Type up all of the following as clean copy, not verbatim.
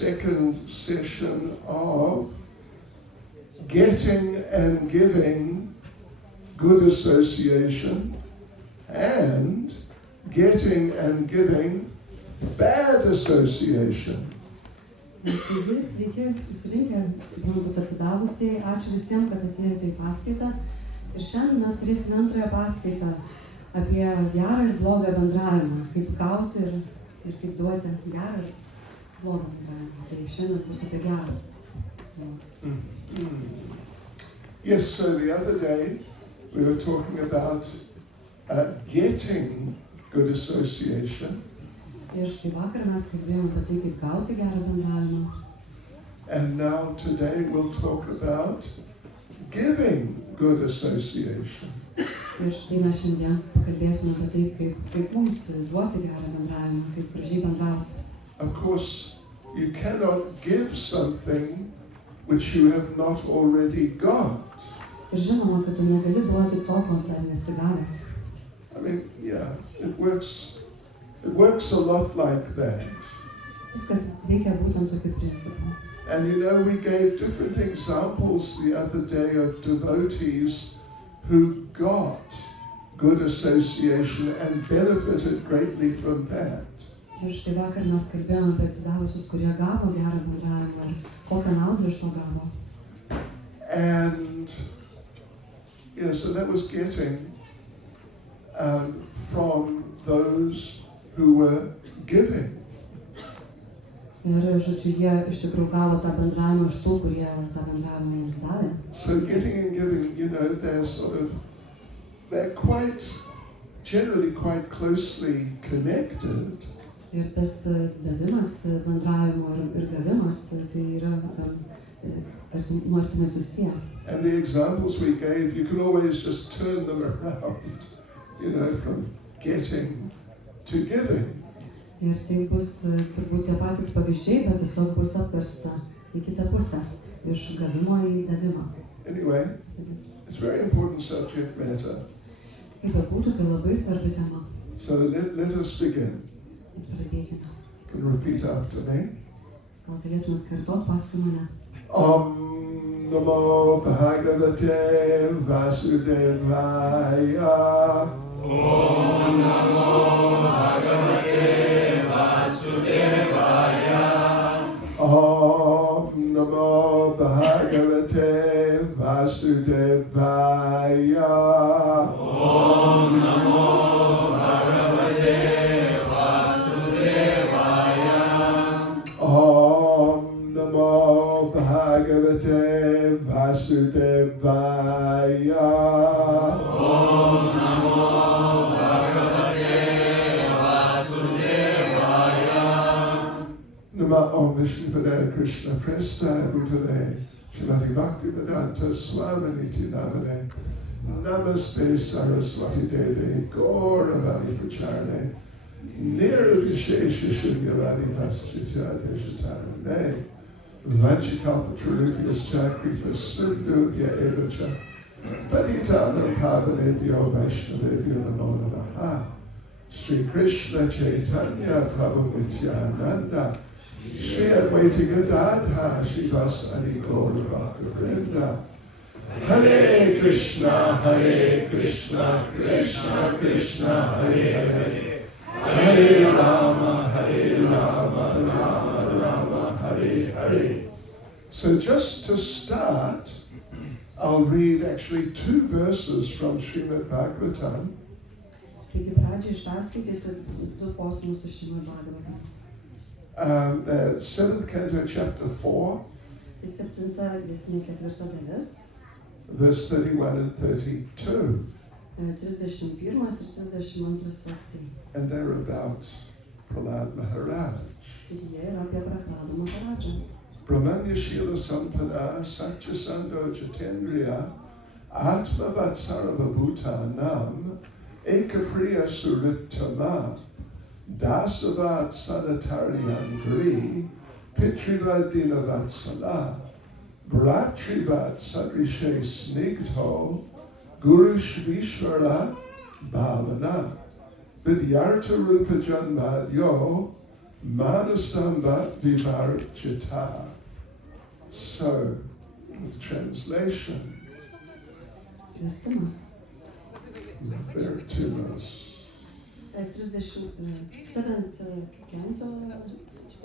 second session of getting and giving good association and getting and giving bad association. Sveiki, susirinkę, bus atidavusiai, ačiū visiems, kad atėjote į paskaitą. Ir šiandien mes turėsime antrąją paskaitą apie gerą ir blogą bendravimą, kaip gauti ir kaip duoti gerą ir blogą bendravimą. Tai šiandien bus apie gerą. Yes, so the other day we were talking about getting good association. Ir štai vakar mes kalbėjome apie tai, kaip gauti gerą bendravimą. And now today we'll talk about giving good association. Ir štai mes šiandien pakalbėsime apie tai, kaip mums duoti gerą bendravimą, kaip gražiai bendrauti. Of course, you cannot give something which you have not already got. Ir žinoma, kad tu negali duoti to, ko dar nesi gavęs. I mean, yeah, it works a lot like that. Viskas veikia būtent tokiu principu. And you know, we gave different examples the other day of devotees who got good association and benefited greatly from that. Ir štai vakar mes kalbėjome apie atsidavusius, kurie gavo gerą bendravimą ir kokią naudą iš to gavo. And yeah, so that was getting from those who were giving. Ir žodžiu, jie iš tikrųjų gavo tą bendravimą iš tų, kurie tą bendravimą jiems davė. So getting and giving, you know, they're generally quite closely connected. Ir tas davimas, bendravimo ir gavimas, tai yra artimai susiję. And the examples we gave, you can always just turn them around, you know, from getting to giving. Ir tai bus turbūt tie patys pavyzdžiai, bet tiesiog bus apversta į kitą pusę, iš gavimo į davimą. Anyway, it's a very important subject matter. Kaip būtų, tai labai svarbi tema. So let us begin. Pradėkime. Can you repeat after me? Gal galėtumėt kartuot paskui mane? Om Namo Bhagavate Vasudevaya. Om Namo Bhagavate Vasudevaya. Om Namo Bhagavate Vasudevaya. Om Namo Bhagavate Vasudevaya. Om Namo Bhagavate Vasudevaya. Om Namo Bhagavate Vasudevaya. Namo Om Vishnupadaya Krishna Prestaya Bhutale Srimati Bhaktivedanta Swaminiti Namane Namaste Saraswati Deve Gauravani Pracharane Nirvishesha Shunyavadi Vaschitya Deshatarane Vanchikalpatrulupiyascha Kripa Sundugya Evacha Patitana Pavanebhyo Vaishnavebhyo Namo Namaha Sri Krishna Chaitanya Prabhu Nityananda Shri Advaita Gadadha Shivasani Gaura Bhakta Vrinda Hare Krishna Krishna Krishna Hare Hare Hare Rama Rama Rama Hare Hare. So just to start, I'll read actually two verses from Srimad Bhagavatam. Taigi pradžiai išperskaitysiu du posmus iš Srimad Bhagavatam. The 7th canto, chapter 4, Tai 7 giesmė 4 dalis, verse 31 and 32. 31 ir 32 tekstai. And they're about Prahlad Maharaj. Ir jie yra apie Prahladą Maharadžą. Brahmanya Shila Sampana Satyasando Jatendriya Atma Vatsarava Bhutanam Ekapriya Surittama Dasavat Sanatariyangri Pitrivad Vatsala Bhratrivat Sadrishe Snigdho Guru Shvishvara Bhavana Vidyartha Rupa Janmadyo Manastamba Vimarjita. So, the translation. Vertimas. Vertimus. 37 canto.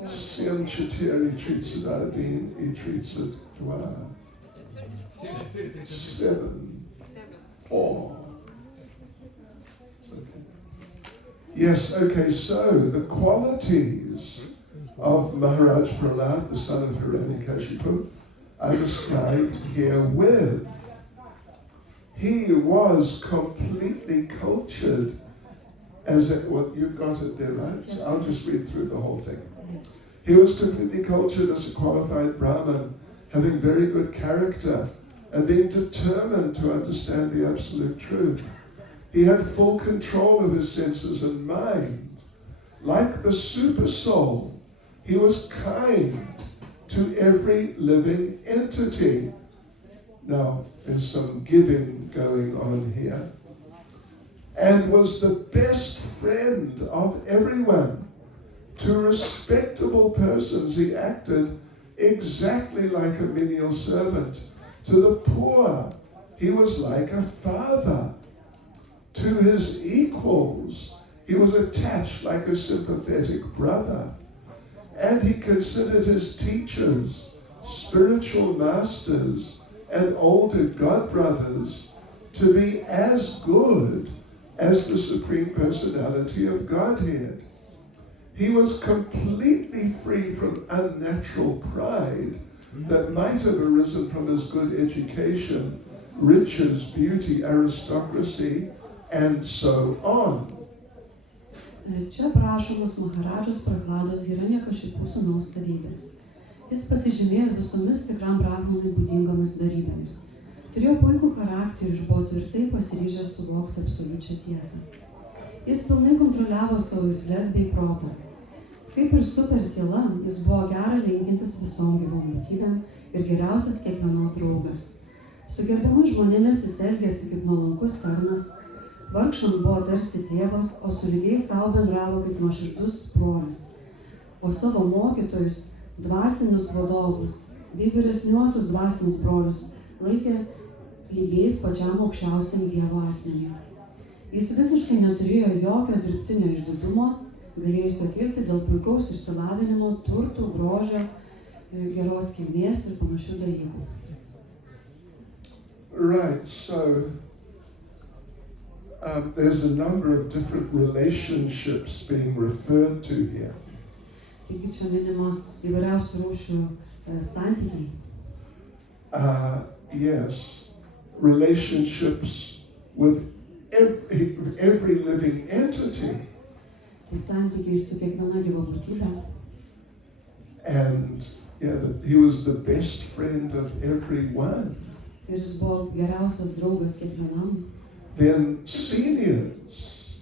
Siam Chatiri treats it Adin, he treats it Dwa. 7, 4. Okay. Yes, okay, so the qualities of Maharaj Prahlad, the son of Hiranyakashipu, are described herewith. He was completely cultured as it, well, you got it there, right? Yes. So I'll just read through the whole thing. Yes. He was completely cultured as a qualified Brahmin, having very good character and being determined to understand the absolute truth. He had full control of his senses and mind. Like the super soul, he was kind to every living entity. Now, there's some giving going on here. And was the best friend of everyone. To respectable persons, he acted exactly like a menial servant. To the poor, he was like a father. To his equals, he was attached like a sympathetic brother. And he considered his teachers, spiritual masters, and older godbrothers to be as good as the Supreme Personality of Godhead. He was completely free from unnatural pride that might have arisen from his good education, riches, beauty, aristocracy, and so on. Čia prašomas Maharadžos Prahlados Hiranyakashipu sūnaus savybės. Jis pasižymėjo visomis tikram brahmanui būdingomis dorybėmis. Turėjo puikų charakterį ir buvo tvirtai pasiryžęs suvokti absoliučią tiesą. Jis pilnai kontroliavo savo jusles bei protą. Kaip ir super siela, jis buvo gera linkintis visom gyvom būtybėm ir geriausias kiekvieno draugas. Su gerbiamais žmonėmis jis elgėsi kaip nuolankus tarnas, vargšam buvo tarsi tėvas, o su lygiais savo bendravo kaip nuoširdus brolis. O savo mokytojus, dvasinius vadovus bei vyresniuosius dvasinius brolius laikė lygiais pačiam aukščiausiam Dievo asmeniui. Jis visiškai neturėjo jokio dirbtinio išdidumo, galėjusio kilti dėl puikaus išsilavinimo, turtų, grožio, geros kilmės ir panašių dalykų. Right, so there's a number of different relationships being referred to here. Taigi čia minima įvairiausių rūšių santykiai. Yes, relationships with every living entity. Tai santykiai su kiekviena gyva būtybė. And yeah, he was the best friend of everyone. Ir jis buvo geriausias draugas kiekvienam. Then seniors.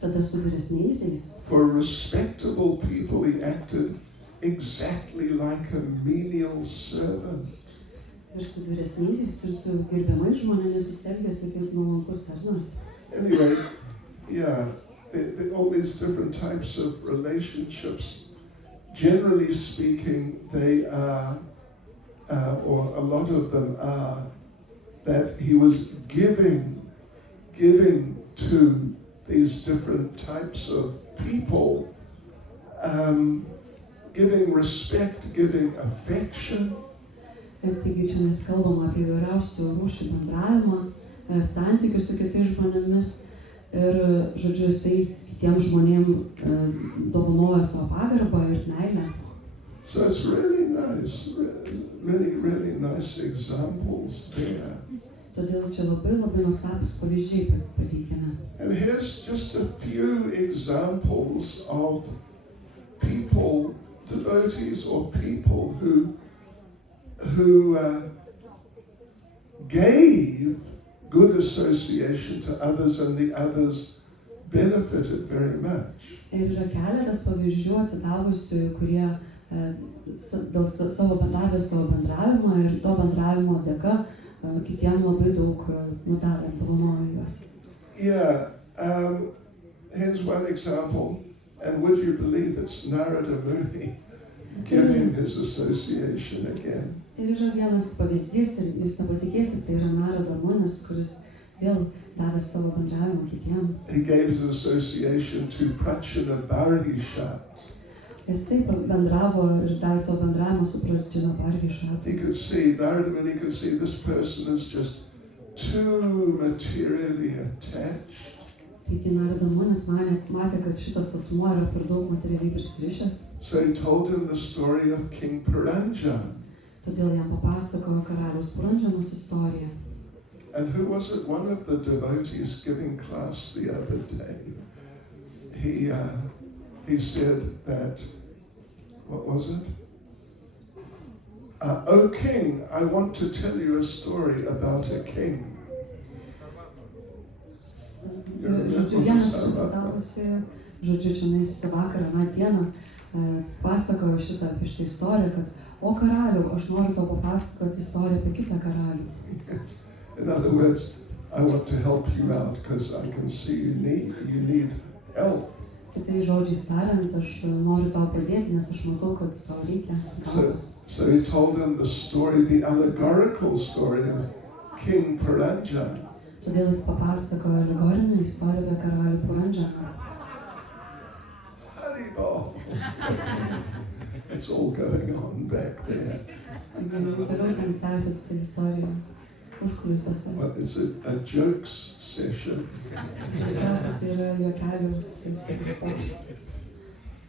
Tada su vyresniaisiais. For respectable people, he acted exactly like a menial servant. Ir su vyresniaisiais ir su gerbiamais žmonėmis jis elgėsi kaip nuolankus tarnas. Anyway, yeah, all these different types of relationships, generally speaking, they are, or a lot of them are, that he was giving to these different types of people, giving respect, giving affection. Ir taigi čia mes kalbam apie įvairiausių rūšių bendravimą, santykius su kitais žmonėmis ir, žodžiu, jisai kitiems žmonėm dovanoja savo pagarbą ir meilę. So it's really nice, really nice examples there. Todėl čia labai nuostabūs pavyzdžiai pateikiami. And here's just a few examples of people, devotees or people who gave good association to others and the others benefited very much. Ir yra keletas pavyzdžių atsidavusių, kurie dėl savo bendravimo ir to bendravimo dėka kitiem labai daug dovanojo juos. Yeah, here's one example. And would you believe it's Narada Muni giving his association again? Ir yra vienas pavyzdys, ir jūs nepatikėsit, tai yra Narada Munis, kuris vėl davė savo bendravimą kitiem. He gave his association to Prachina Barhishat. Jis taip bendravo ir davė savo bendravimą su Prachina Barhishat. He could see, Narada Muni could see this person is just too materially attached. Taigi Narada Munis matė, kad šitas asmuo yra per daug materialiai prisirišęs. So he told him the story of King Puranjan. Todėl jam papasakojo karaliaus Puranjanos istoriją. And who was it? One of the devotees giving class the other day. He said that, what was it? O king, I want to tell you a story about a king. Žodžiu, vienas susitavusi, žodžiu, čionais vakarą, dieną, pasakojo apie šitą istoriją, kad, o karaliau, aš noriu tau papasakoti istoriją apie kitą karalių. Yes. In other words, I want to help you out because I can see you need help. Kitai žodžiais tariant, aš noriu tau padėti, nes aš matau, kad tau reikia pagalbos. So he told him the story, the allegorical story of King Puranjan. Todėl jis papasakojo alegorinę istoriją apie karalių Puranjaną. Haribol! It's all going on back there. Toliau ten tęsiasi ta istorija užkulisiuose. Well, it's a jokes session. Greičiausiai tai yra juokelių sesija.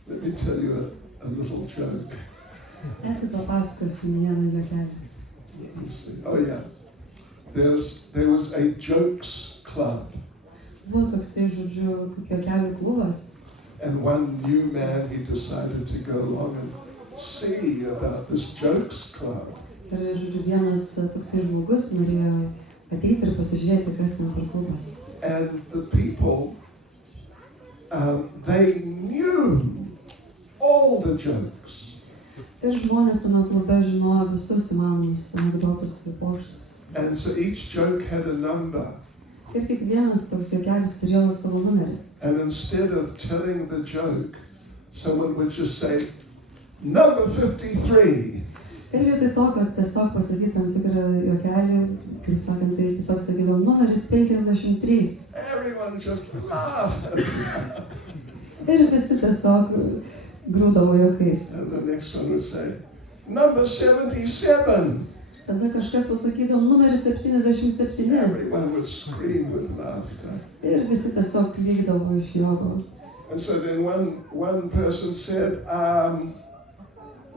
Let me tell you a little joke. Esi papasakosiu vieną juokelį. Let me see. Oh yeah. There was a jokes club. Buvo toksai, žodžiu, juokelių klubas. And one new man, he decided to go along and see about this jokes club. Ir, žodžiu, vienas toksai žmogus norėjo ateiti ir pasižiūrėti, kas ten per klubas. And the people, they knew all the jokes. Ir žmonės tame klube žinojo visus įmanomus anekdotus ir pokštus. And so each joke had a number. Ir kiekvienas toks juokelis turėjo savo numerį. And instead of telling the joke, someone would just say, number 53. Ir vietoj to, kad tiesiog pasakyti tam tikrą juokelį, kaip sakant, tai tiesiog sakydavom, numeris 53. Everyone just laughed. Ir visi tiesiog grūdavo juokais. And the next one would say, number 77. Tada kažkas pasakydavo, numeris 77. Everyone would scream with laughter. Ir visi tiesiog klykdavo iš juoko. And so then one person said,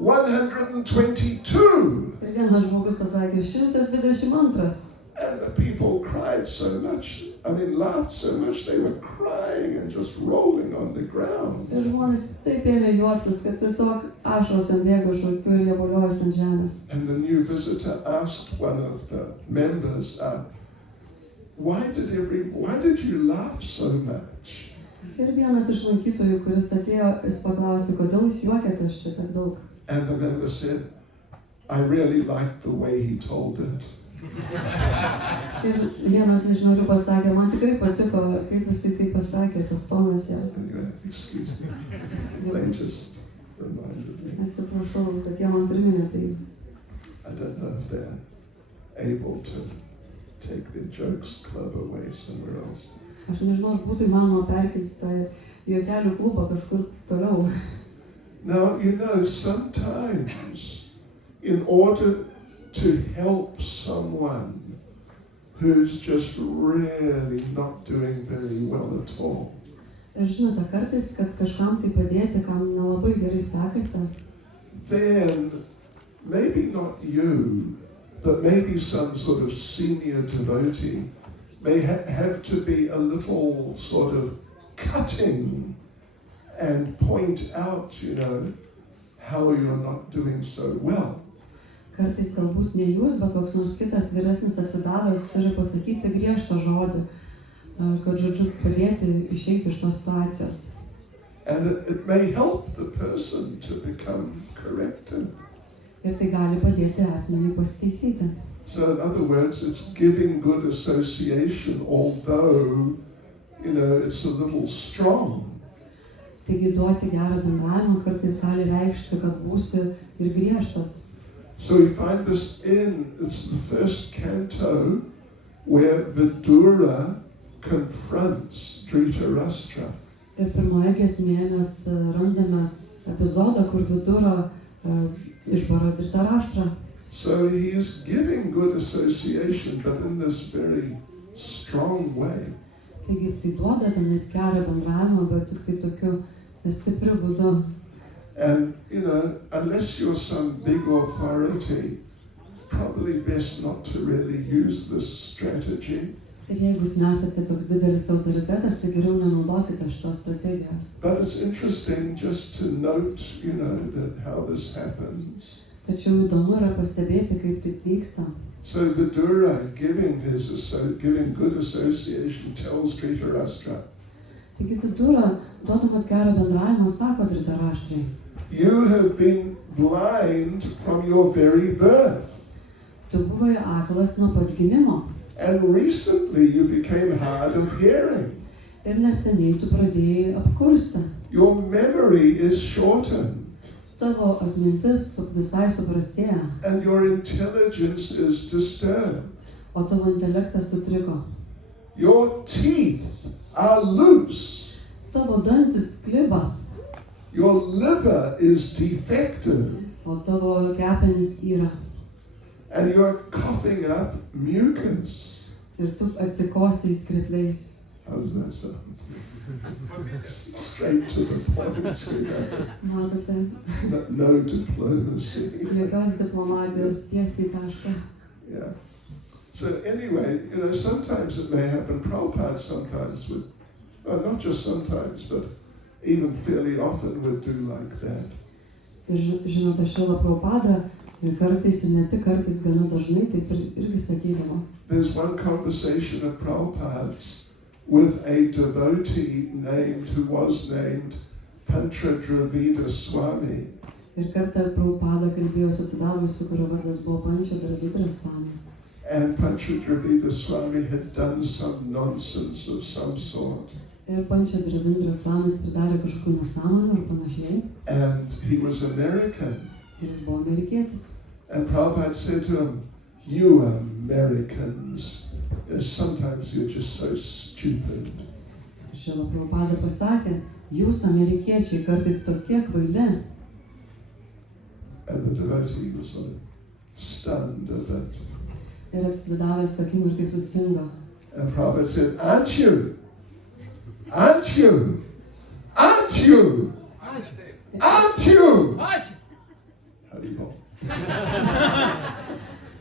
122. Ir vienas žmogus pasakė, 122. And the people cried so much, laughed so much, they were crying and just rolling on the ground. Ir žmonės taip ėmė juoktis, kad tiesiog ašaros ant bėgo šokių ir jie voliojasi ant žemės. And the new visitor asked one of the members, why did you laugh so much? Ir vienas iš lankytojų, kuris atėjo, jis paklausė, kodėl jūs juokėtės čia tiek daug. And the member said, I really liked the way he told it. Ir vienas iš narių pasakė, man tikrai patiko, kaip jisai tai pasakė, tas tonas jo. Excuse me, they just reminded me. Atsiprašau, kad jie man priminė tai. I don't know if they're able to take their jokes club away somewhere else. Aš nežinau, ar būtų įmanoma perkelti tą juokelių klubą kažkur toliau. Now, sometimes in order to help someone who's just really not doing very well at all. Ir žinote, kartais, kad kažkam tai padėti, kam nelabai gerai sekasi. Then, maybe not you, but maybe some sort of senior devotee may have to be a little sort of cutting and point out, how you're not doing so well. Kartais galbūt ne jūs, bet koks nors kitas vyresnis atsidavęs turi pasakyti griežtą žodį, kad, žodžiu, padėti išeiti iš tos situacijos. And it may help the person to become corrected. Ir tai gali padėti asmeniui pasitaisyti. So in other words, it's giving good association, although, it's a little strong. Taigi duoti gerą bendravimą kartais gali reikšti, kad būsi ir griežtas. So we find this it's the first canto where Vidura confronts Dhritarashtra. Ir pirmoje giesmėje mes randame epizodą, kur Vidura išbaro Dhritarashtrą. So he is giving good association, but in this very strong way. Taigi jisai duoda tenais gerą bendravimą, bet tik tai tokiu stipriu būdu. And, unless you're some big authority, it's probably best not to really use this strategy. Ir jeigu jūs nesate toks didelis autoritetas, tai geriau nenaudokite šitos strategijos. But it's interesting just to note, that how this happens. Tačiau įdomu yra pastebėti, kaip tai vyksta. So Vidura, giving good association, tells Dhritarashtra, Taigi Vidura, duodamas gerą bendravimą, sako Dhritarashtrai: you have been blind from your very birth. Tu buvai aklas nuo pat gimimo. And recently you became hard of hearing. Ir neseniai tu pradėjai apkursti. Your memory is shortened. Tavo atmintis visai suprastėja, And your intelligence is disturbed. o tavo intelektas sutriko. Your teeth are loose. Tavo dantis kliba, Your liver is defective. o tavo kepenys yra. And you're coughing up mucus. Ir tu atsikosi skrepliais. How's that sound? Straight to the point. Matote, No diplomacy. jokios diplomatijos, tiesiai tašką. Yeah. So anyway, sometimes it may happen. Prabhupada sometimes would, well, not just sometimes, but even fairly often would do like that. Ir žinote, Šrila Prabhupada kartais ir ne tik kartais gana dažnai taip irgi sakydavo. There's one conversation of Prabhupada's with a devotee who was named Panchadravida Swami. Ir kartą Prabhupada kalbėjo su atsidavusiu, kurio vardas buvo Panchadravida Swami. And Panchadravida Swami had done some nonsense of some sort. Ir Panchadravida Swamis pridarė kažkokių nesąmonių ir panašiai. And he was American. Ir jis buvo amerikietis. And Prabhupada said to him, you Americans, sometimes you're just so stupid. Šrila Prabhupada pasakė: jūs amerikiečiai kartais tokie kvaili. And the devotee was sort of stunned a bit. Ir atsidavęs akimirkai sustingo. And Prabhupada said, aren't you? Aren't you? Aren't you? Aren't you? Haribol.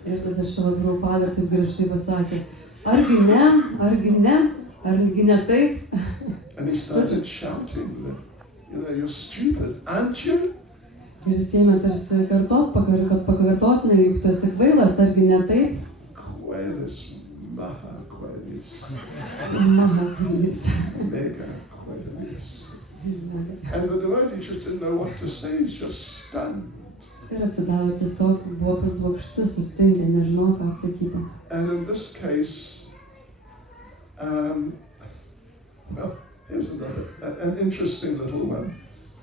Ir tada Šrila Prabhupada taip griežtai pasakė: argi ne, argi ne taip? And he started shouting that, you're stupid, aren't you? Ir jis ėmė tarsi kad pakartotinai, juk tu esi kvailas, argi ne taip? Quailis, maha quailis, Maha kvailis. mega quailis. And the devotee just didn't know what to say, he's just stunned. Ir atsidavę tiesiog buvo priblokšti, sustingę, nežinau ką atsakyti. And in this case, well, here's an interesting little one,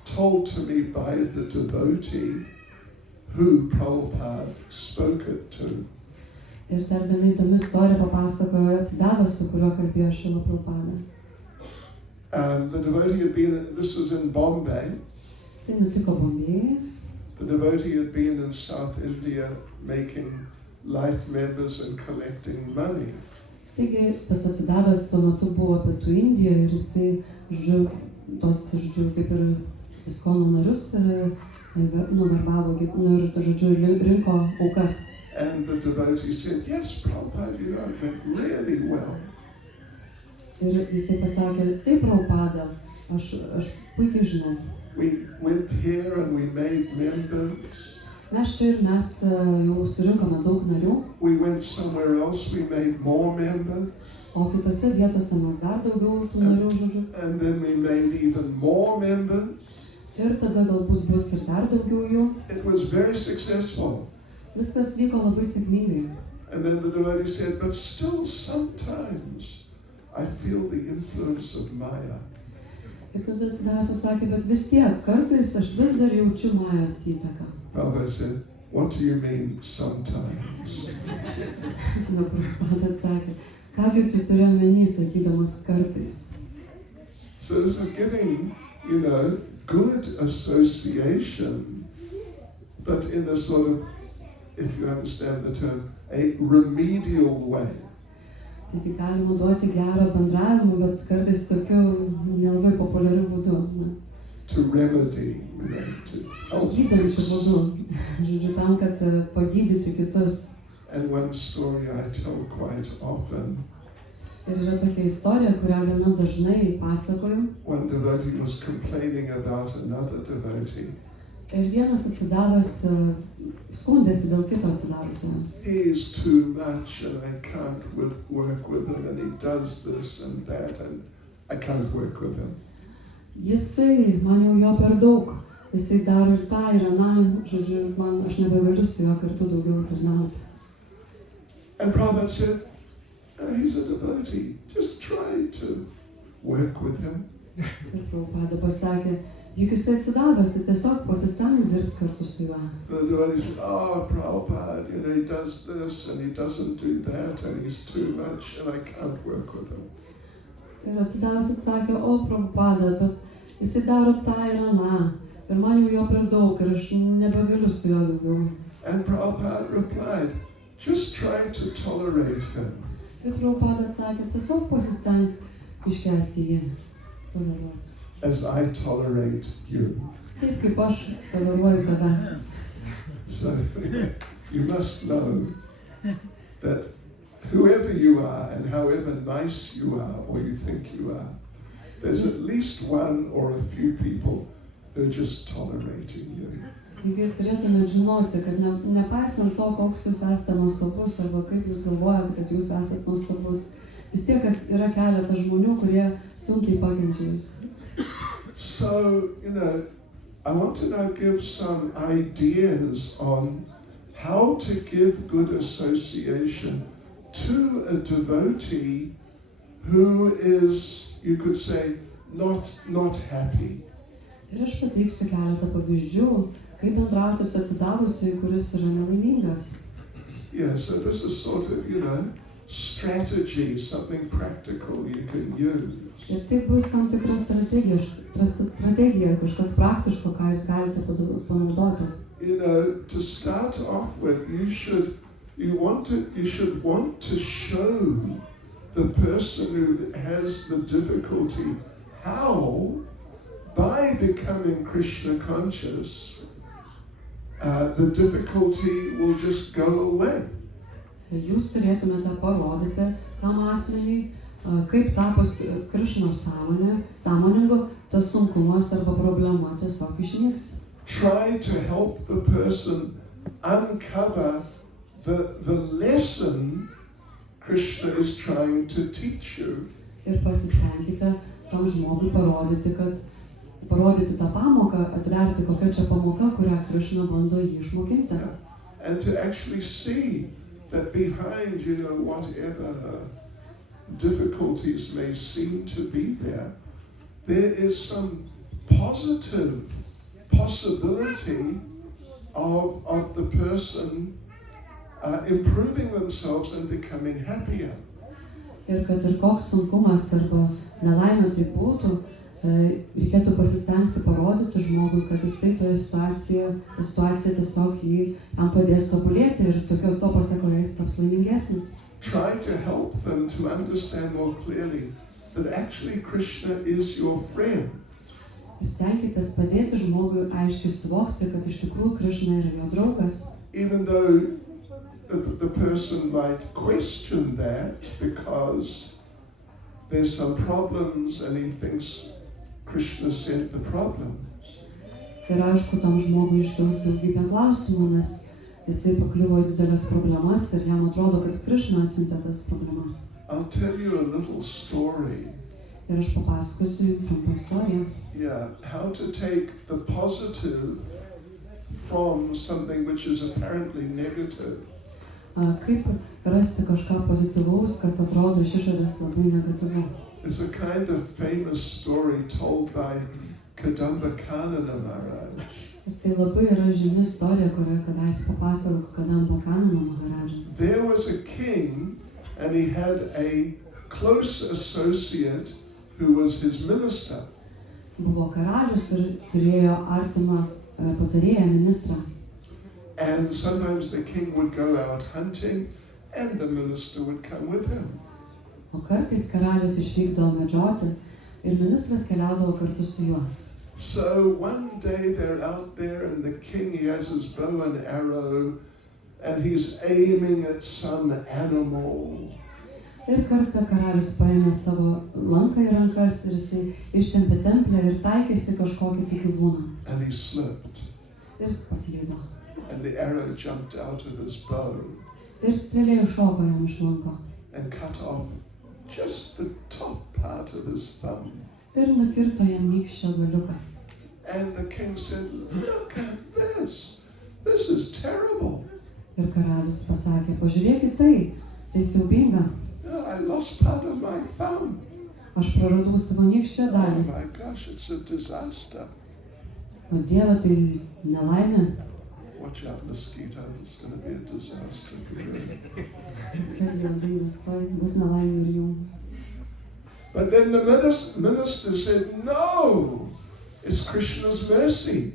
told to me by the devotee who Prabhupada spoke it to. Ir dar viena įdomi istorija papasakojo atsidavęs, su kuriuo kalbėjo Šrila Prabhupada. The devotee had been, this was in Bombay, Tai nutiko Bombėje. the devotee had been in South India making life members and collecting money. Taigi, tas atsidavęs tuo metu buvo Pietų Indijoje ir jisai, kaip ir ISKCON narius nuverbavo, ir rinko aukas. And the devotee said, yes, Prabhupada, it went really well. Ir jisai pasakė: taip, Prabhupada, aš puikiai žinau. We went here and we made members. Mes čia ir mes jau surinkome daug narių, We went somewhere else, we made more members. o kitose vietose mes dar daugiau tų narių, žodžiu. And then we made even more members. Ir tada galbūt bus ir dar daugiau jų. It was very successful. Viskas vyko labai sėkmingai. And then the devotee said, but still sometimes I feel the influence of Maya. Ir tada atsidavęs sakė, bet vis tiek, kartais aš vis dar jaučiu Majos įtaką. Prabhupada said, what do you mean sometimes? Na, Prabhupada atsakė, kągi tu turi omeny, sakydamas kartais. So this is getting, good association, but in a sort of, if you understand the term, a remedial way. Taigi galima duoti gerą bendravimą, bet kartais tokiu nelabai populiariu būdu. To remedy, to help. Gydančiu būdu. Žodžiu, tam, kad pagydyti kitus. And one story I tell quite often. Ir yra tokia istorija, kurią gana dažnai pasakoju. One devotee was complaining about another devotee. Ir vienas atsidavęs skundėsi dėl kito atsidavusio. He is too much and I can't work with him and he does this and that and I can't work with him. Jisai, man jau jo per daug. Jisai daro ir tą ir aną, žodžiu, aš nebegaliu su juo kartu daugiau tarnauti. And Prabhupada said, he's a devotee, just try to work with him. Ir Prabhupada pasakė, juk jisai atsidavęs, tai tiesiog pasistengia dirbti kartu su juo. The devotee said, oh Prabhupada, he does this and he doesn't do that and he's too much and I can't work with him. Ir atsidavęs atsakė, o Prabhupada, bet jisai daro tą ir aną. Ir man jau jo per daug ir aš nebegaliu su juo daugiau. And Prabhupada replied, just try to tolerate him. Ir Prabhupada atsakė, tiesiog pasistenk iškęsti jį. Toleruoti. As I tolerate you. Taip kaip aš toleruoju tave. So you must know that whoever you are and however nice you are or you think you are, there's at least one or a few people who are just tolerating you. Taigi turėtumėt žinoti, kad nepaisant to, koks jūs esate nuostabus arba kaip jūs galvojate, kad jūs esate nuostabus, vis tiek yra keletas žmonių, kurie sunkiai pakenčia jūs. So, I want to now give some ideas on how to give good association to a devotee who is, you could say, not happy. Ir aš pateiksiu keletą pavyzdžių, kaip bendrauti su atsidavusiu, kuris yra nelaimingas. Yeah, so this is sort of, strategy, something practical you can use. Ir tai bus tam tikra strategija, kažkas praktiško, ką jūs galite panaudoti. To start off with, you should want to show the person who has the difficulty how, by becoming Krishna conscious, the difficulty will just go away. Jūs turėtumėte parodyti tam asmeniui, kaip tapus Krišnos sąmoningu, tas sunkumas arba problema tiesiog išnyks. Try to help the person uncover the lesson Krishna is trying to teach you. Ir pasistengkite tam žmogui parodyti tą pamoką, atverti kokia čia pamoka, kurią Krišna bando jį išmokinti. And to actually see that behind, whatever difficulties may seem to be there is some positive possibility of the person improving themselves and becoming happier. Ir kad ir koks sunkumas arba nelaimė tai būtų, reikėtų pasistengti parodyti žmogui, kad jisai toje situacija tiesiog jam padės tobulėti ir to pasekoje jis taps laimingesnis. Try to help them to understand more clearly that actually Krishna is your friend. Stenkitės padėti žmogui aiškiai suvokti, kad iš tikrųjų Krišna yra jo draugas. Even though the person might question that because there's some problems and he thinks Krishna sent the problems. Ir aišku, tam žmogui iškils daugybė klausimų, nes jisai pakliuvo į didelės problemas ir jam atrodo, kad Krišna atsiuntė tas problemas. I'll tell you a little story. Ir aš papasakosiu jums trumpą istoriją. Yeah, how to take the positive from something which is apparently negative. Kaip rasti kažką pozityvaus, kas atrodo iš išorės labai negatyvu. It's a kind of famous story told by Kadamba Kanana Maharaj. Ir tai labai yra žymi istorija, kurią kadaise papasakojo Kadamba Kanana Maharadžas. There was a king and he had a close associate who was his minister. Buvo karalius ir turėjo artimą patarėją ministrą. And sometimes the king would go out hunting and the minister would come with him. O kartais karalius išvykdavo medžioti ir ministras keliaudavo kartu su juo. So one day they're out there and the king, he has his bow and arrow and he's aiming at some animal. Ir kartą karalius paėmė savo lanką į rankas ir jisai ištempė templę ir taikėsi kažkokį tai gyvūną. And he slipped. Ir jis paslydo. And the arrow jumped out of his bow Ir strėlė iššoko jam iš lanko. and cut off just the top part of his thumb. Ir nukirto jam nykščio galiuką. And the king said, look at this. This is terrible. Ir karalius pasakė, pažiūrėkit tai siaubinga. I lost part of my thumb. Aš praradau savo nykščio Oh dalį. my gosh, it's a disaster. O Dieve, tai nelaimė. Watch out, mosquito. It's going to be a disaster for you. Bus nelaimė ir jų. But then the minister said, no, it's Krishna's mercy.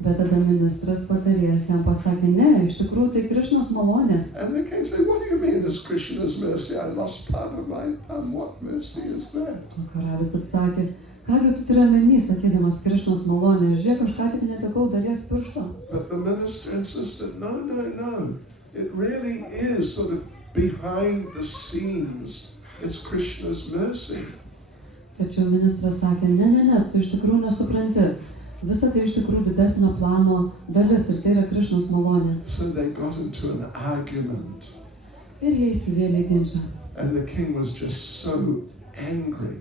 Bet tada ministras patarėjas jam pasakė, ne, iš tikrųjų tai Krišnos malonė. And the king said, what do you mean it's Krishna's mercy? I lost part of my thumb. What mercy is that? O karalius atsakė, kągi tu turi omeny, sakydamas Krišnos malonė, žiūrėk, aš ką tik netekau dalies piršto. But the minister insisted, no. It really is sort of behind the scenes. It's Krishna's mercy. Tačiau ministras sakė, ne, tu iš tikrųjų nesupranti. Visa tai iš tikrųjų didesnio plano dalis ir tai yra Krišnos malonė. So they got into an argument. Ir jie įsivėlė į ginčą. And the king was just so angry.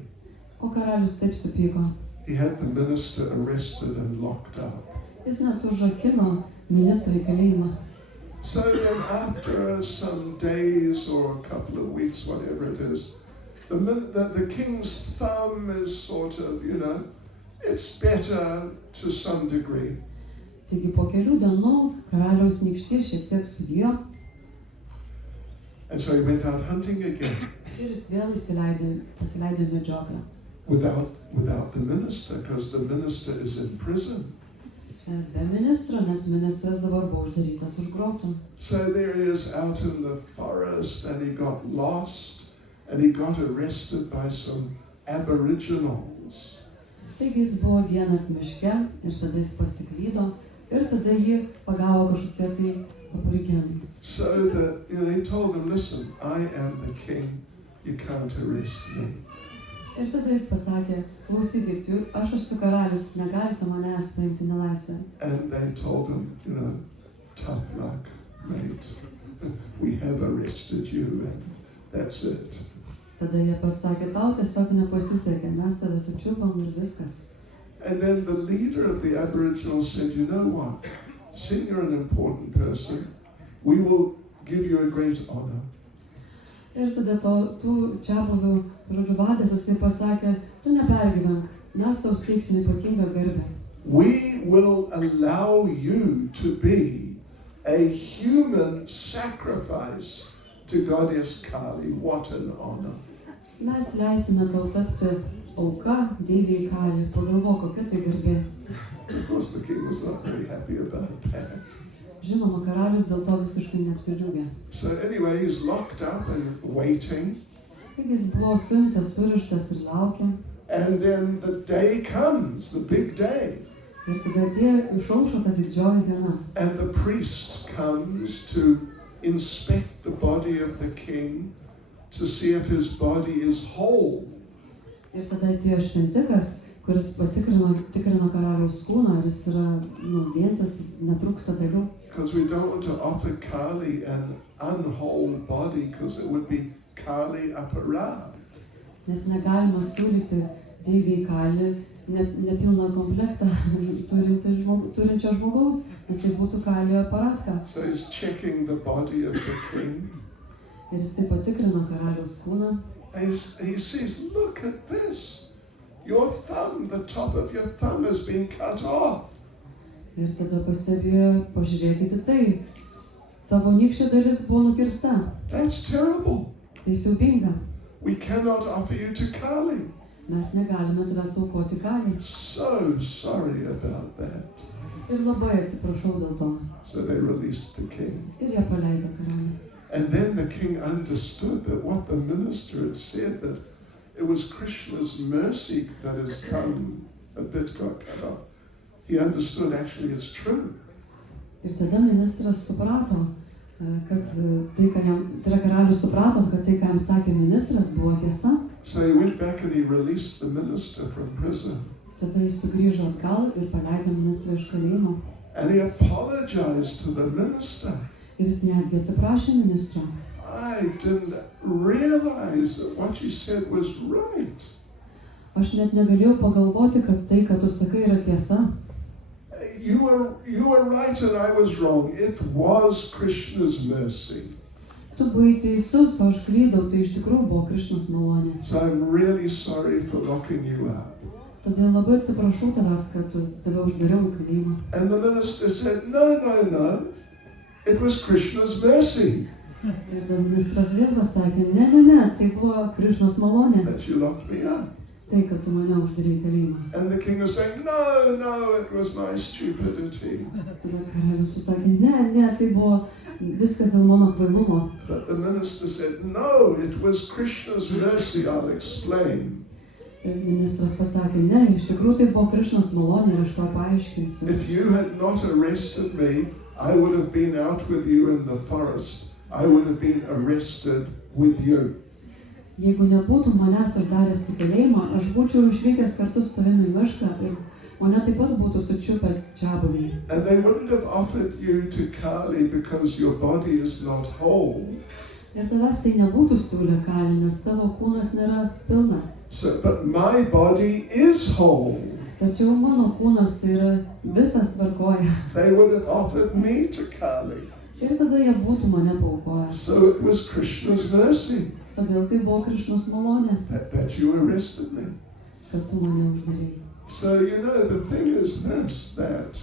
O karalius taip supyko. He had the minister arrested and locked up. Jis net užrakino ministrą į kalėjimą. So then after some days or a couple of weeks, whatever it is, the king's thumb is sort of, it's better to some degree. Taigi po kelių dienų karaliaus nykštys šiek tiek sugijo. And so he went out hunting again. Ir jis vėl pasileido į medžioklę. Without the minister, because the minister is in prison. Be ministro, nes ministras dabar buvo uždarytas už grotų. So there he is out in the forest and he got lost and he got arrested by some aboriginals. Taigi jis buvo vienas miške ir tada jis pasiklydo ir tada jį pagavo kažkokie tai aborigenai. So that, he told them, listen, I am the king, you can't arrest me. Ir tada jis pasakė, klausykit, aš esu karalius, negalite manęs paimti nelaisvę. And they told him, tough luck, mate. We have arrested you and that's it. Tada jie pasakė, tau tiesiog nepasisekė, mes tave sučiupom ir viskas. And then the leader of the Aboriginals said, you know what? Since you're an important person, we will give you a great honor. Ir tada tų čiabuvių, vadas, jisai pasakė, tu nepergyvenk, mes tau steiksime ypatingą garbę. We will allow you to be a human sacrifice to Goddess Kali. What an honor. Mes leisime tau tapti auka Deivijai Kali. Pagalvok, kokia tai garbė. Of course, the king was not very happy about that. Žinoma, karalius dėl to visiškai neapsidžiaugė. So anyway, he's locked up and waiting. Taigi jis buvo suimtas, surištas ir laukė. And then the day comes, the big day. Ir tada atėjo išaušo ta didžioji diena. And the priest comes to inspect the body of the king to see if his body is whole. Ir tada atėjo šventikas, kuris tikrino karaliaus kūną, ar jis yra vientas, netrūksta dalių. Because we don't want to offer Kali an unwhole body, because it would be Kali aparad. Nes negalima siūlyti Deivijai Kali nepilną komplektą turinčio žmogaus, nes tai būtų Kali aparatka. So he's checking the body of the king. Ir jisai patikrino karaliaus kūną. And he says, look at this. Your thumb, the top of your thumb has been cut off. Ir tada pastebėjo, pažiūrėkite tai, tavo nykščio dalis buvo nukirsta. That's terrible. Tai siaubinga. We cannot offer you to Kali. Mes negalime tavęs aukoti Kaliai. So sorry about that. Ir labai atsiprašau dėl to. So they released the king. Ir jie paleido karalių. And then the king understood that what the minister had said, that it was Krishna's mercy that his thumb a bit got cut off. He understood actually it's true. Ir tada ministras suprato, kad tai, ką jam, tai yra karalius suprato, kad tai, ką jam sakė ministras, buvo tiesa. So he went back and he released the minister from prison. Tada jis sugrįžo atgal ir paleido ministrą iš kalėjimo. And he apologized to the minister. Ir jis netgi atsiprašė ministro. I didn't realize that what you said was right. Aš net negalėjau pagalvoti, kad tai, ką tu sakai, yra tiesa. You were right and I was wrong. It was Krishna's mercy. Tu buvai teisus, o aš klydau, tai iš tikrųjų buvo Krišnos malonė. So I'm really sorry for locking you up. Todėl labai atsiprašau tavęs, kad tave uždariau į kalėjimą. And the minister said, no. It was Krishna's mercy Ir tada ministras vėl pasakė, ne, tai buvo Krišnos malonė. that you locked me up. Tai, kad tu mane uždarei į kalėjimą. And the king was saying, no, it was my stupidity. Tada karalius pasakė, ne, tai buvo viskas dėl mano kvailumo. But the minister said, no, it was Krishna's mercy, I'll explain. Ir ministras pasakė, ne, iš tikrųjų tai buvo Krišnos malonė ir aš tau paaiškinsiu. If you had not arrested me, I would have been out with you in the forest. I would have been arrested with you. Jeigu nebūtum manęs uždaręs į kalėjimą, aš būčiau išvykęs kartu su tavimi į mišką ir mane taip pat būtų sučiupę čiabuviai. And they wouldn't have offered you to Kali because your body is not whole. Ir tavęs tai nebūtų siūlę Kali, nes tavo kūnas nėra pilnas. So, but my body is whole. Tačiau mano kūnas tai yra visas tvarkoje. They would have offered me to Kali. Ir tada jie būtų mane paaukoję. So it was Krishna's mercy Todėl tai buvo Krišnos malonė, that you arrested me. kad tu mane uždarei. So, the thing is this, that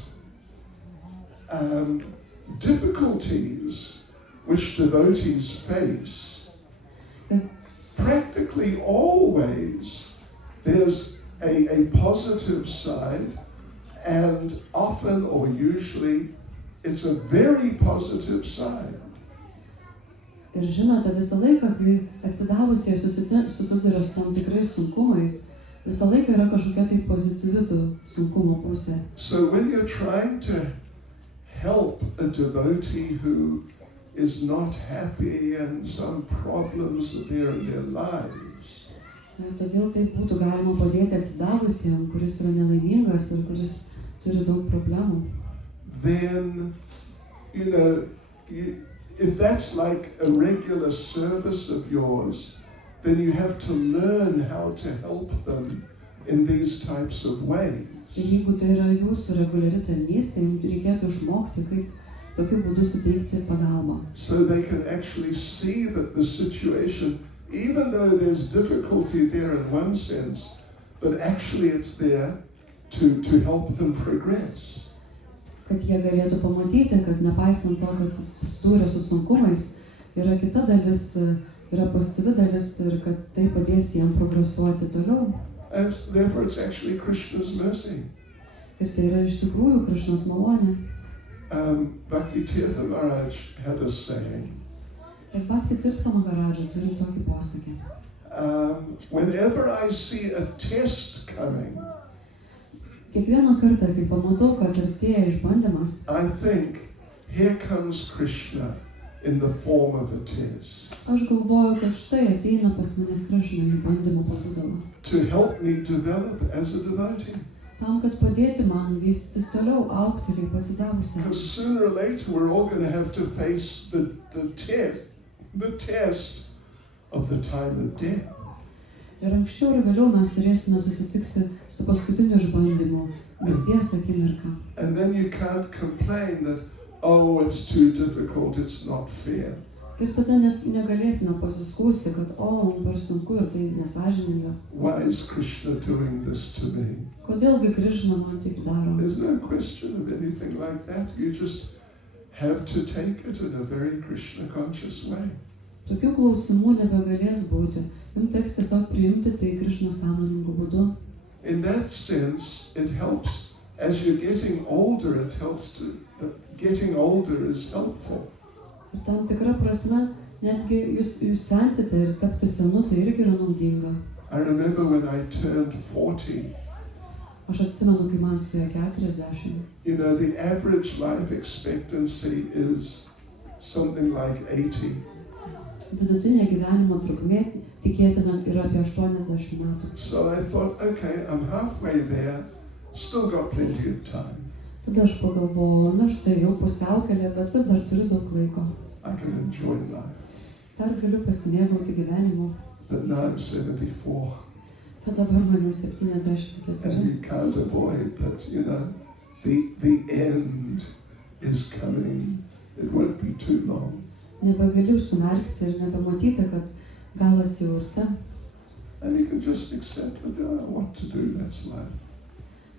difficulties which devotees face, practically always there's a positive side, and often or usually it's a very positive side. Ir žinote, visą laiką, kai atsidavusieji susiduria su tam tikrais sunkumais, visą laiką yra kažkokia tai pozityvi tų sunkumo pusė. So when you're trying to help a devotee who is not happy and some problems appear in their lives, Ir todėl tai būtų galima padėti atsidavusiem, kuris yra nelaimingas ir kuris turi daug problemų. then, if that's like a regular service of yours, then you have to learn how to help them in these types of ways. Ir jeigu tai yra jūsų reguliari tarnystė, jums reikėtų išmokti, kaip tokiu būdu suteikti pagalbą. So they can actually see that the situation, even though there's difficulty there in one sense, but actually it's there to help them progress. Kad jie galėtų pamatyti, kad nepaisant to, kad susidūrė su sunkumais, yra kita dalis, yra pozityvi dalis ir kad tai padės jiem progresuoti toliau. And therefore it's actually Krishna's mercy. Ir tai yra iš tikrųjų Krišnos malonė. Bhakti Tirtha Maharaj had a saying, Ir Bhakti Tirtha Maharaj turi tokį posakį. whenever I see a test coming, Kiekvieną kartą, kai pamatau, kad artėja išbandymas, I think, here comes Krishna in the form of a test, aš galvoju, kad štai ateina pas mane Krišna išbandymo pavidalą. to help me develop as a devotee. Tam, kad padėti man vystytis toliau, augti kaip atsidavusiam. Because sooner or later we're all going to have to face the test of the time of death. Ir anksčiau ir vėliau mes turėsime susitikti su paskutiniu išbandymu, mirties akimirka. And then you can't complain that, oh, it's too difficult, it's not fair. Ir tada net negalėsime pasiskųsti, kad man per sunku ir tai nesąžininga. Why is Krishna doing this to me? Kodėlgi Krišna man taip daro? There's no question of anything like that. You just have to take it in a very Krishna conscious way. Tokių klausimų nebegalės būti. Jums teks tiesiog priimti tai Krišnos sąmoningų būdu. In that sense, it helps. As you're getting older, it helps to. Getting older is helpful. Ir tam tikra prasme, netgi jūs sensite ir tapti senu, tai irgi yra naudinga. I remember when I turned 40. Aš atsimenu, kai man suėjo 40. You know, the average life expectancy is something like 80. Vidutinė gyvenimo trukmė tikėtina yra apie 80 metų. So I thought, okay, I'm halfway there, still got plenty of time. Tada aš pagalvojau, na štai jau pusiaukelė, bet vis dar turiu daug laiko. I can enjoy life. Dar galiu pasimėgauti gyvenimu. But now I'm 74. Bet dabar man jau And 74. you can't avoid that, you know, the end is coming. It won't be too long. Nebegali užsimerkti ir nebematyti, kad galas jau ir ten. And you can just accept it. What to do, that's life.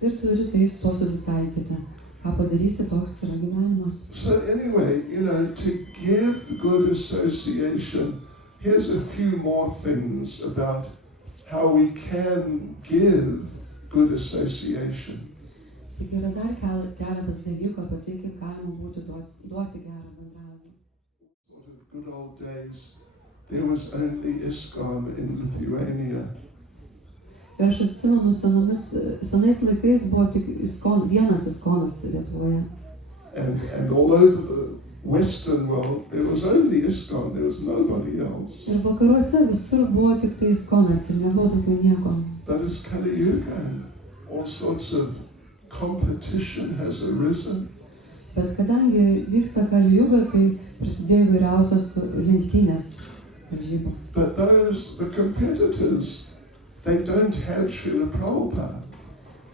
Ir turi tai su tuo susitaikyti. Ką padarysi, toks yra gyvenimas. So anyway, you know, to give good association, here's a few more things about how we can give good association. Taigi yra dar keletas dalykų apie tai, kaip galima būtų duoti gerą bendravimą. Sort of good old days, there was only ISKCON in Lithuania. Ir aš atsimenu, senais laikais buvo tik vienas ISKCONas Lietuvoje. And all over the Western world, there was only ISKCON, there was nobody else. Ir vakaruose visur buvo tik tai ISKCONas ir nebuvo daugiau nieko. But it's Kali Yuga, and all sorts of competition has arisen. Bet kadangi vyksta Kali Yuga, tai prasidėjo įvairiausios lenktynės, varžybos. But the competitors, they don't have Srila Prabhupada.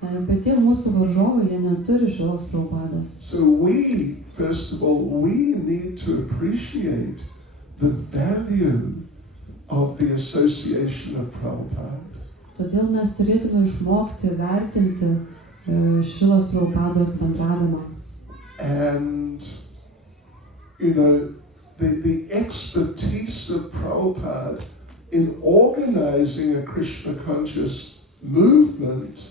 Bet tie mūsų varžovai, jie neturi Šrilos Prabhupados. So we, first of all, we need to appreciate the value of the association of Prabhupada. Todėl mes turėtume išmokti vertinti Šrilos Prabhupados bendravimą. And, you know, the expertise of Prabhupada in organizing a Krishna conscious movement,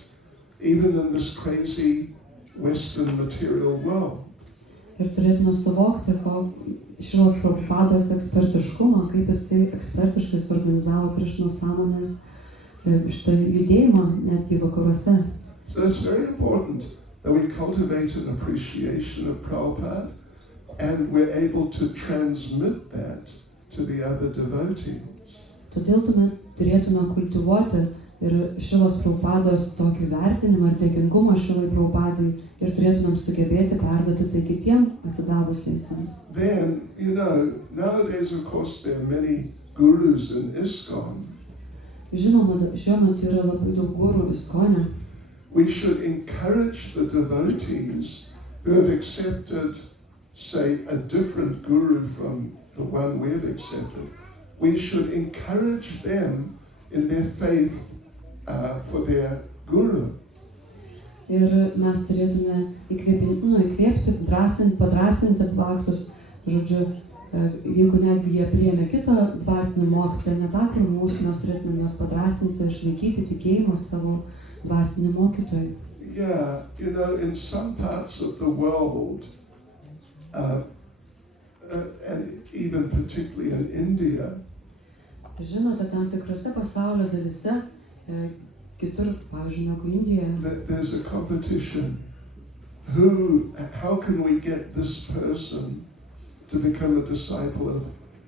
even in this crazy Western material world. Ir turėtume suvokti, Šrilos Prabhupados ekspertiškumą, kaip jisai ekspertiškai suorganizavo Krišnos sąmonės šitą judėjimą netgi vakaruose. So it's very important that we cultivate an appreciation of Prabhupada and we're able to transmit that to the other devotees. Todėl turėtume kultivuoti ir Šrilos Prabhupados tokį vertinimą ir dėkingumą Šrilai Prabhupadai ir turėtumėm sugebėti perduoti tai kitiem atsidavusiesiems. Then, you know, nowadays of course there are many gurus in ISKCON. Žinoma, šiuo metu yra labai daug gurų ISKCONe. We should encourage the devotees who have accepted, say, a different guru from the one we've accepted. We should encourage them in their faith for their guru. Ir mes turėtume įkvėpti, padrasinti bhaktus, žodžiu, jeigu netgi jie priėmė kitą dvasinį mokytoją, ne tą, kur mūsų, mes turėtume juos padrasinti, išlaikyti tikėjimą savo dvasinį mokytoją. Yeah, you know, in some parts of the world, and even particularly in India, Žinote, tam tikrose pasaulio dalyse, kitur, pavyzdžiui, negu Indijoje, there's a competition. How can we get this person to become a disciple of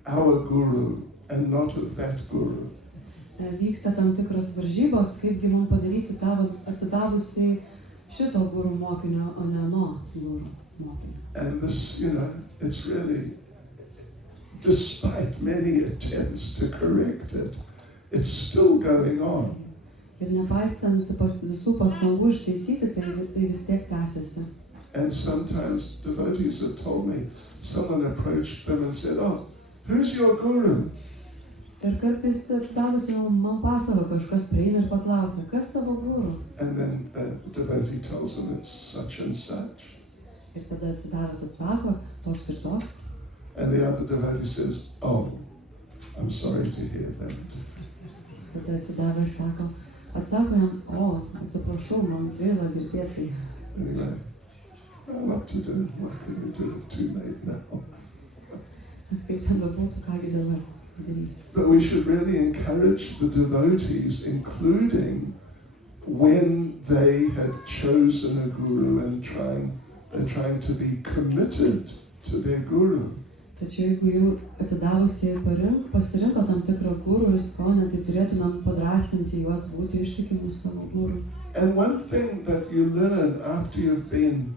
our guru and not of that guru? Vyksta tam tikros varžybos, kaipgi mums padaryti tą atsidavusiai šito guru mokinio, o ne nuo guru mokinio. And this, you know, it's really, despite many attempts to correct it, it's still going on. Ir nepaisant visų pastangų ištaisyti, tai vis tiek tęsiasi. And sometimes devotees have told me, someone approached them and said, oh, Who's your guru? Ir kartais atsidavus jau man pasako, kažkas prieina ir paklausia, kas tavo guru? And then the devotee tells them it's such and such. Ir tada atsidavus atsako, toks ir toks. And the other devotee says, oh, I'm sorry to hear that. Tada atsidavęs atsako jam, atsiprašau, man gaila girdėti. Anyway, what to do? What can you do? Too late now. Kaip ten bebūtų, kągi dabar darys. But we should really encourage the devotees, including when they have chosen a guru and they're trying to be committed to their guru. Tačiau jeigu jų atsidavusiai pasirinko tam tikrą gurų ir skonę, tai turėtumėm padrasinti juos būti ištikimus savo gurų. And one thing that you learn after you've been,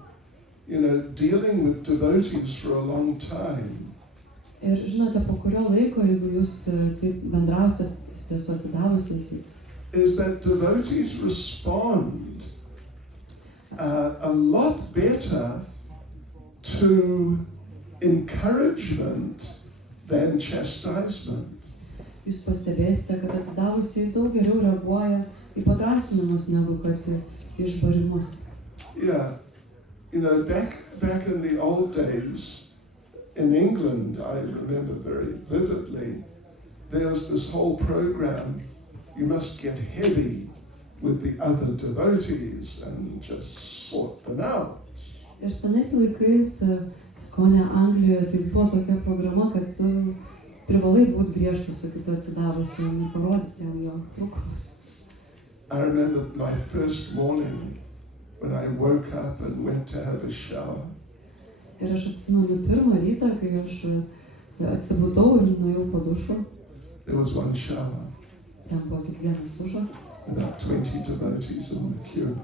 dealing with devotees for a long time, Ir žinote, po kurio laiko, jeigu jūs taip bendrausite su atsidavusiais, is that devotees respond a lot better to encouragement than chastisement. jūs pastebėsite, kad atsidavusiai daug geriau reaguoja į padrasinimus negu kad išbarimus. Yeah, back in the old days, in England, I remember very vividly, there was this whole program, you must get heavy with the other devotees and just sort them out. Ir senais laikais, skonė Anglijoje, tai buvo tokia programa, kad tu privalai būti griežtas su kitu atsidavusiu ir parodyti jam jo trūkumus. I remember my first morning when I woke up and went to have a shower. Ir aš atsimenu pirmą rytą, kai aš atsibudau ir nuėjau po dušu. There was one shower, Ten buvo tik vienas dušas about 20 devotees in the queue.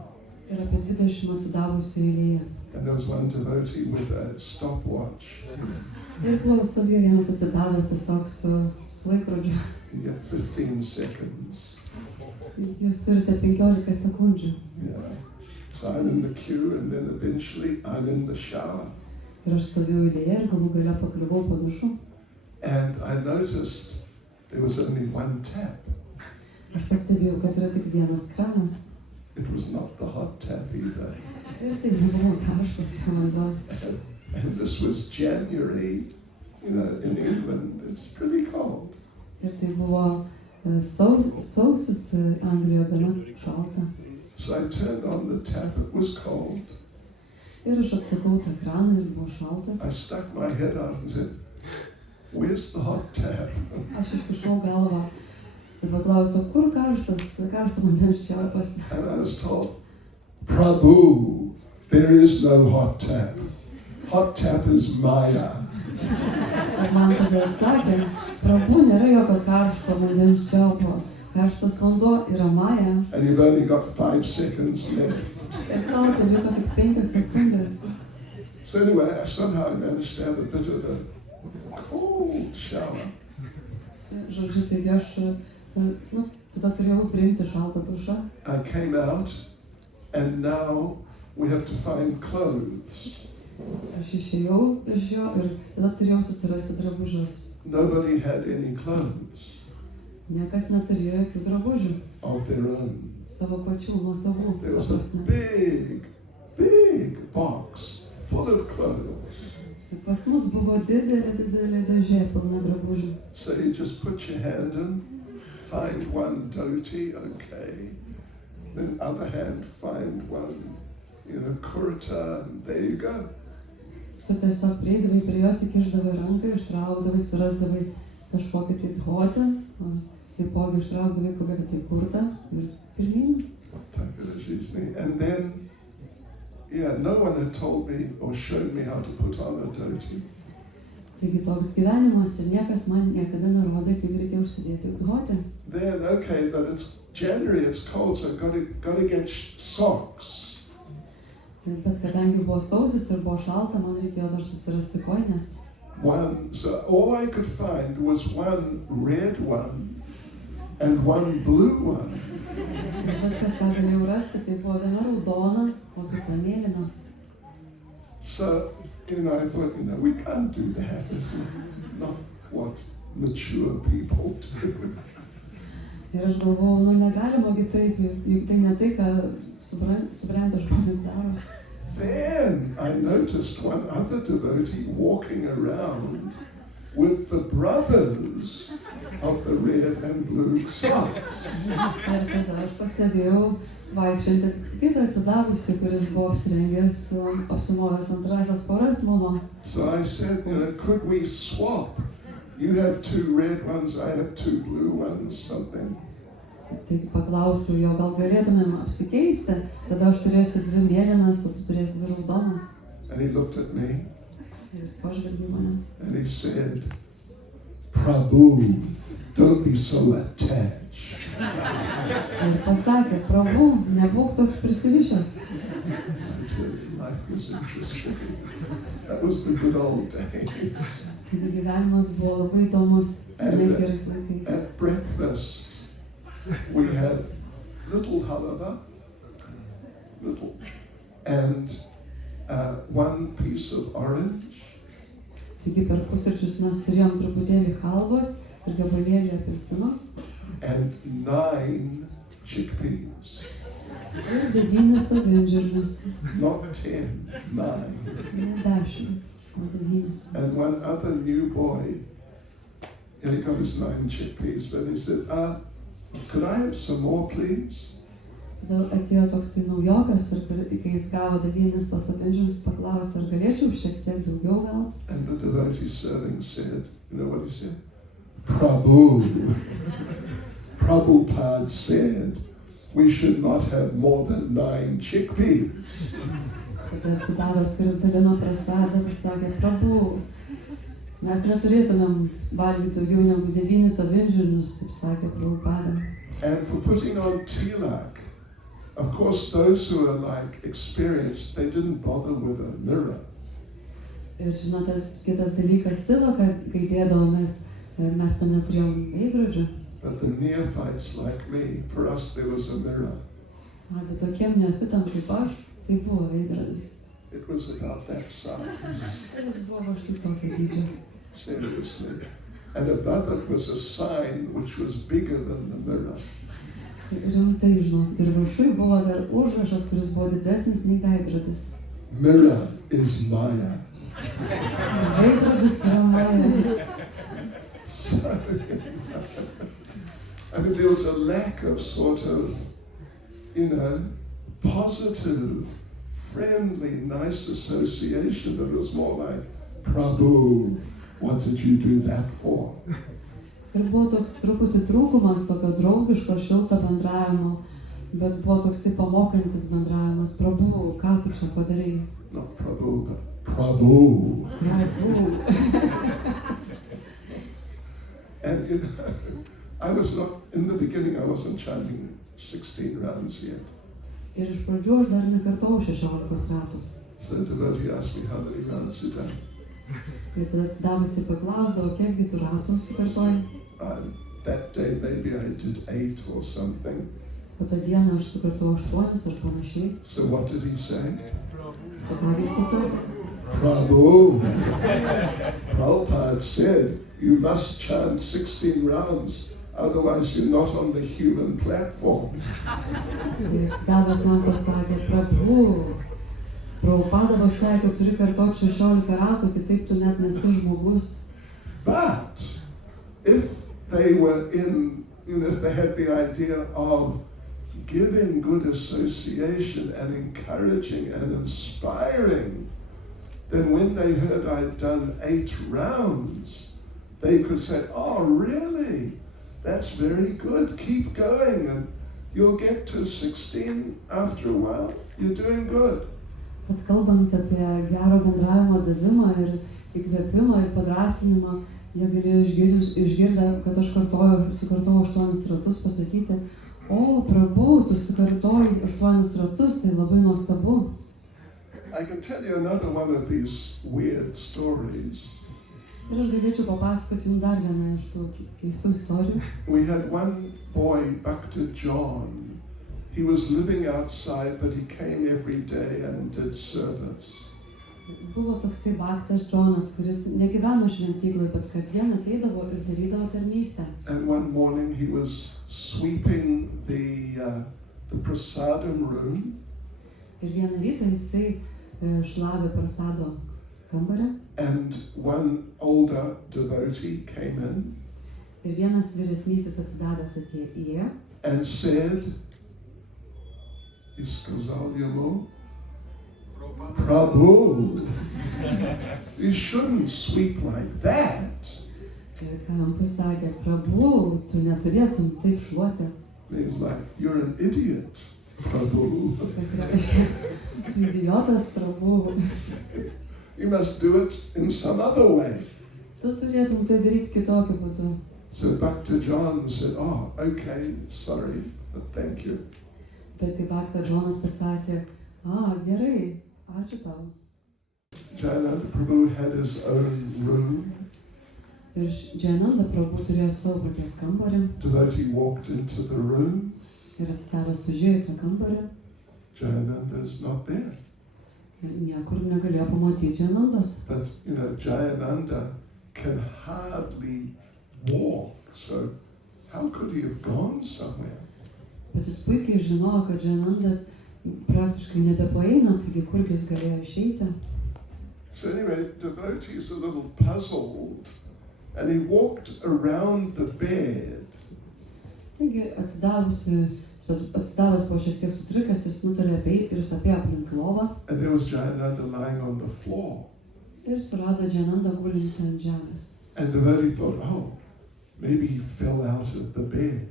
ir apie 20 atsidavusių eilėje. And there was one devotee with a stopwatch. Ir stovėjo vienas atsidavęs tiesiog su laikrodžiu. You get 15 seconds. Jūs turite 15 sekundžių. Yeah. So I'm in the queue and then eventually I'm in the shower. Ir aš stovėjau eilėje ir galų gale pakliuvau po dušu. And I noticed there was only one tap. Aš pastebėjau, kad yra tik vienas kranas. It was not the hot tap either. Ir tai nebuvo karštas vanduo. And this was January, in England, it's pretty cold. Ir tai buvo sausis Anglijoje, gana šalta. So I turned on the tap, it was cold. Ir aš atsukau tą kraną ir buvo šaltas. I stuck my head out and said, where's the hot tap? Aš iškišau galvą ir paklausiau, kur karšto vandens čiaupas. And I was told, Prabhu, there is no hot tap. Hot tap is Maya. Ir man tada atsakė, Prabhu, nėra jokio karšto vandens čiaupo. Karštas vanduo yra Maja. And you've only got 5 seconds left. Ir tau tai liko tik 5 sekundės. So anyway, I somehow managed to have a bit of a cold shower. Žodžiu, taigi aš tada turėjau priimti šaltą dušą. I came out and now we have to find clothes. Aš išėjau iš jo ir tada turėjau susirasti drabužius. Nobody had any clothes Niekas neturėjo jokių drabužių. of their own. Savo pačių, nuo savų. There was a big box full of clothes. Ir pas mus buvo didelė dėžė pilna drabužių. So you just put your hand in, find one dhoti, okay. Then other hand, find one, kurta, and there you go. Tu tiesiog prieidavai prie jos, įkišdavai ranką, ištraukdavai, surasdavai kažkokį tai dhotį, taipogi ištraukdavai kokią tai kurtą ir pirmyn. And then, no one had told me or showed me how to put on a dhoti. Taigi toks gyvenimas ir niekas man niekada nerodė, kaip reikia užsidėti dhotį. Then, okay, but it's January, it's cold, so I've got to get socks. Bet kadangi buvo sausis ir buvo šalta, man reikėjo dar susirasti kojines. So all I could find was one red one and one blue one. Ir viskas, ką galėjau rasti, tai buvo viena raudona, o kita mėlyna. So, I thought, we can't do that. It's what mature people do. Ir aš galvojau, negalima gi taip, juk tai ne tai, ką subrendę žmonės daro. Then I noticed one other devotee walking around with the brothers of the red and blue socks. Ir tada aš pastebėjau vaikščiantį kitą atsidavusi, kuris buvo apsirengęs, apsimovęs antrasias poras mano. So I said, could we swap? You have 2 red ones, I have 2 blue ones, something. Taigi paklausiau jo, gal galėtumėm apsikeisti, tada aš turėsiu 2 mėlynas, o tu turėsi 2 raudonas. And he looked at me Ir jis pažvelgė mane. and he said, Prabhu, don't be so attached. Ir pasakė, Prabhu, nebūk toks prisirišęs. I tell you, life was interesting. That was the good old days. Taigi gyvenimas buvo labai įdomus, senais gerais laikais. At breakfast, we had little halava, and 1 piece of orange, Taigi per pusryčius mes turėjom truputėlį halvos ir gabalėlį apelsino and 9 chickpeas. ir 9 avinžirnius. Not 10, 9. Ne 10, o 9. And one other new boy, he got his 9 chickpeas, but he said, could I have some more, please? Tada atėjo toksai naujokas ir kai jis gavo 9 tos avinžirnius, paklausė, ar galėčiau šiek tiek daugiau gauti. And the devotee serving said, you know what he said? Prabhu. Prabhupada said, we should not have more than 9 chickpeas. Tada atsidavęs, kuris dalino prasadą, pasakė, Prabhu, mes neturėtumėm valgyti daugiau negu 9 avinžirnius, kaip sakė Prabhupada. And for putting on tilak, of course, those who are like experienced, they didn't bother with a mirror. Ir žinote, kitas dalykas stilo, kad kai dėdavomės, mes ten neturėjom veidrodžių. But the neophytes like me, for us there was a mirror. Bet tokiem neofitam kaip aš, tai buvo veidrodis. It was about that size, Ir jis buvo štai tokio dydžio. seriously. And above it was a sign which was bigger than the mirror. Rimtai, žinok, ir viršui buvo dar užrašas, kuris buvo didesnis nei veidrodis. Mirror is Maya. Veidrodis yra Maja. So, I mean, there was a lack of sort of, positive, friendly, nice association. That was more like, Prabhu, what did you do that for? Ir buvo toks truputį trūkumas tokio draugiško, šilto bendravimo, bet buvo toksai pamokantis bendravimas. Prabhu, ką tu čia padarei? Not Prabhu, but Prabhu. And I was not, in the beginning I wasn't chanting 16 rounds yet. Ir iš pradžių aš dar nekartojau 16 ratų. So the devotee asked me how many rounds you done. Ir tada atsidavusi paklausdavo, kiekgi tu ratų sukartojai. That day maybe I did 8 or something. O tą dieną aš sukartojau 8 ar panašiai. So what did he say? O ką jis pasakė? Prabhu. Prabhupada said, you must chant 16 rounds, otherwise you're not on the human platform. Ir atsidavęs man pasakė, Prabhu, Prabhupada pasakė, kad turi kartoti 16 ratų, kitaip tu net nesi žmogus. But if they were if they had the idea of giving good association and encouraging and inspiring, then when they heard I'd done 8 rounds, they could say, oh, really? That's very good. Keep going and you'll get to 16 after a while. You're doing good. Bet kalbant apie gero bendravimo davimą ir įkvėpimą ir padrasinimą, jie galėjo išgirdę, kad aš sukartojau 8 ratus, pasakyti, o, Prabhu, tu sukartojai 8 ratus, tai labai nuostabu. I can tell you another one of these weird stories. Ir aš galėčiau papasakoti jums dar vieną iš tų keistų istorijų. We had one boy, Bhakta John. He was living outside, but he came every day and did service. Buvo toksai Bhaktas Džonas, kuris negyveno šventykloje, bet kasdien ateidavo ir darydavo tarnystę. And one morning he was sweeping the prasadam room, Ir vieną rytą jisai šlavė prasado kambarį and one older devotee came in ir vienas vyresnysis atsidavęs įėjo and said, Iskazalyamo, Prabhu, you shouldn't sweep like that. ir ką jam pasakė, Prabhu, tu neturėtum taip šluoti. He's like, you're an idiot, Prabhu. Kas yra tokia, tu idiotas, Prabhu. You must do it in some other way. Tu turėtum tai daryti kitokiu būdu. So Bhakta John said, oh, okay, sorry, but thank you. Bet tai Bhaktas Džonas pasakė, gerai, ačiū tau. Jayananda Prabhu had his own room. Ir Jayananda Prabhu turėjo savo paties kambarį Devotee walked into the room. ir atsidaręs užėjo į tą kambarį Jayananda is not there. ir niekur negalėjo pamatyti Jayanandos. But, Jayananda can hardly walk, so how could he have gone somewhere? Bet jis puikiai žinojo, kad Jayananda praktiškai nebepaeina, taigi kurgi jis galėjo išeiti. So anyway, devotee is a little puzzled, and he walked around the bed. Taigi atsidavęs po šiek tiek sutrikęs, jis nutarė eiti ir jis apėjo aplink lovą And there was Jayananda lying on the floor. ir surado Jayanandą gulintį ant žemės. And devotee thought, oh, maybe he fell out of the bed.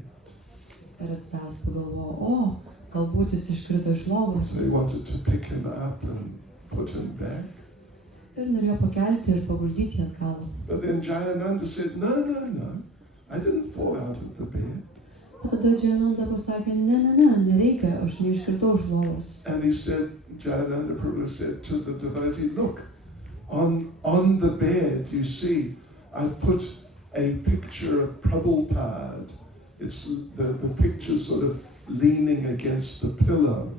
Ir atsidavęs pagalvojo, galbūt jis iškrito iš lovos. So he wanted to pick him up and put him back. Ir norėjo pakelti ir paguldyti jį atgal. But then Jayananda said, no, I didn't fall out of the bed. O tada Jayananda pasakė, ne, nereikia, aš neiškritau iš lovos. And he said, Jayananda Prabhu said to the devotee, look, on the bed, you see, I've put a picture of Prabhupada. It's the picture sort of leaning against the pillow.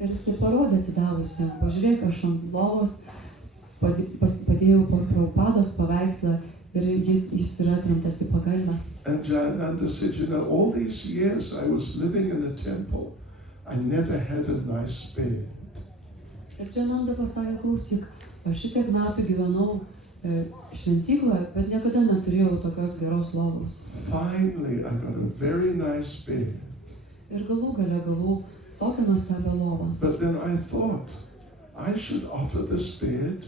Ir jisai parodė atsidavusiam, pažiūrėk, aš ant lovos padėjau Prabhupados paveikslą ir jis yra atremtas į pagalbę. And Jayananda said, all these years I was living in the temple, I never had a nice bed. Ir Jayananda pasakė, klausyk, aš šitiek metų gyvenau šventykloje, bet niekada neturėjau tokios geros lovos. Finally, I got a very nice bed. Ir galų gale gavau tokią nuostabią lovą. But then I thought, I should offer this bed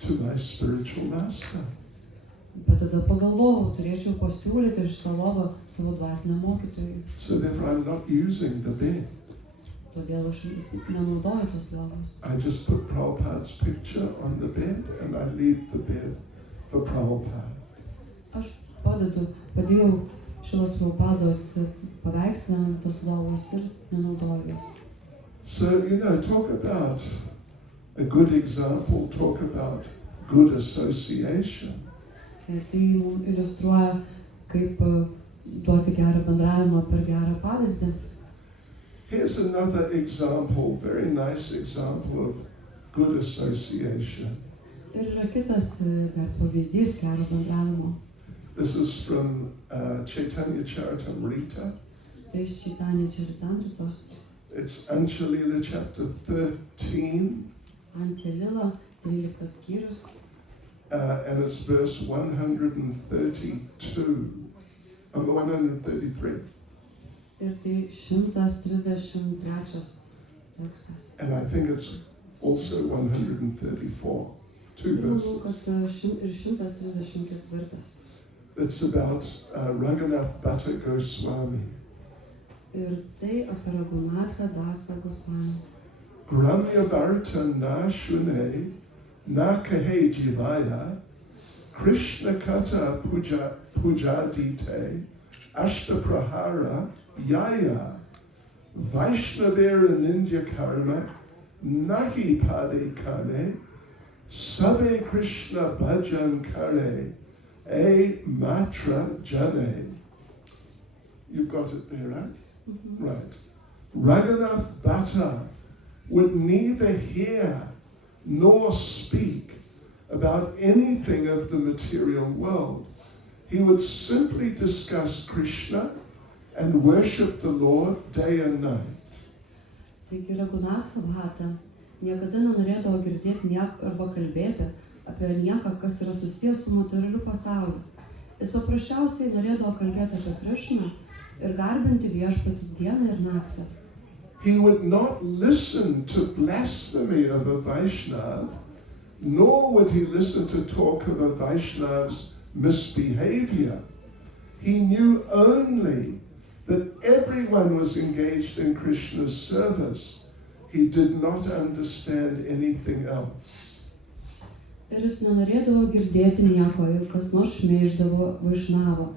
to my spiritual master. Bet tada pagalvojau, turėčiau pasiūlyti šitą lovą savo dvasiniam mokytojui. So therefore I'm not using the bed. Todėl aš nenaudoju tos lovos. I just put Prabhupada's picture on the bed and I leave the bed for Prabhupada. Aš padėjau šios Prabhupados paveikslą ant tos lovos ir nenaudoju jos. So, talk about a good example, talk about good association. Tai mums iliustruoja, kaip duoti gerą bendravimą per gerą pavyzdį. Here's another example, very nice example of good association. Ir yra kitas dar pavyzdys gero bendravimo. This is from Chaitanya Charitamrita. Tai iš Chaitanya Charitamritos. It's Anchalila chapter 13. Antelila, 13 skyrius. And it's verse 133. Ir tai 133 tekstas. And I think it's also 134. Two Manau, verses. kad ir 134. It's about Raghunath Bhatta Goswami. Ir tai apie Raghunathą Dasą Goswami. Gramya Varta na shune na kahe jivaya Krishna kata pujadite ashta prahara yaya Vaishnavera nindya karma nahi pade kane sabe Krishna bhajan kare a matra jane. You've got it there, right? Mm-hmm. Right. Raghunath Bhatta would neither hear nor speak about anything of the material world. He would simply discuss Krishna and worship the Lord day and night. Taigi Raghunatha Bhata niekada nenorėdavo girdėti arba kalbėti apie nieką, kas yra susijęs su materialiu pasauliu. Jis paprasčiausiai norėdavo kalbėti apie Krishną ir garbinti Viešpatį dieną ir naktį. He would not listen to blasphemy of a Vaishnava, nor would he listen to talk of a Vaishnava's misbehavior. He knew only that everyone was engaged in Krishna's service. He did not understand anything else. Ir jis nenorėdavo girdėti nieko, kas nors šmeiždavo Vaišnavą.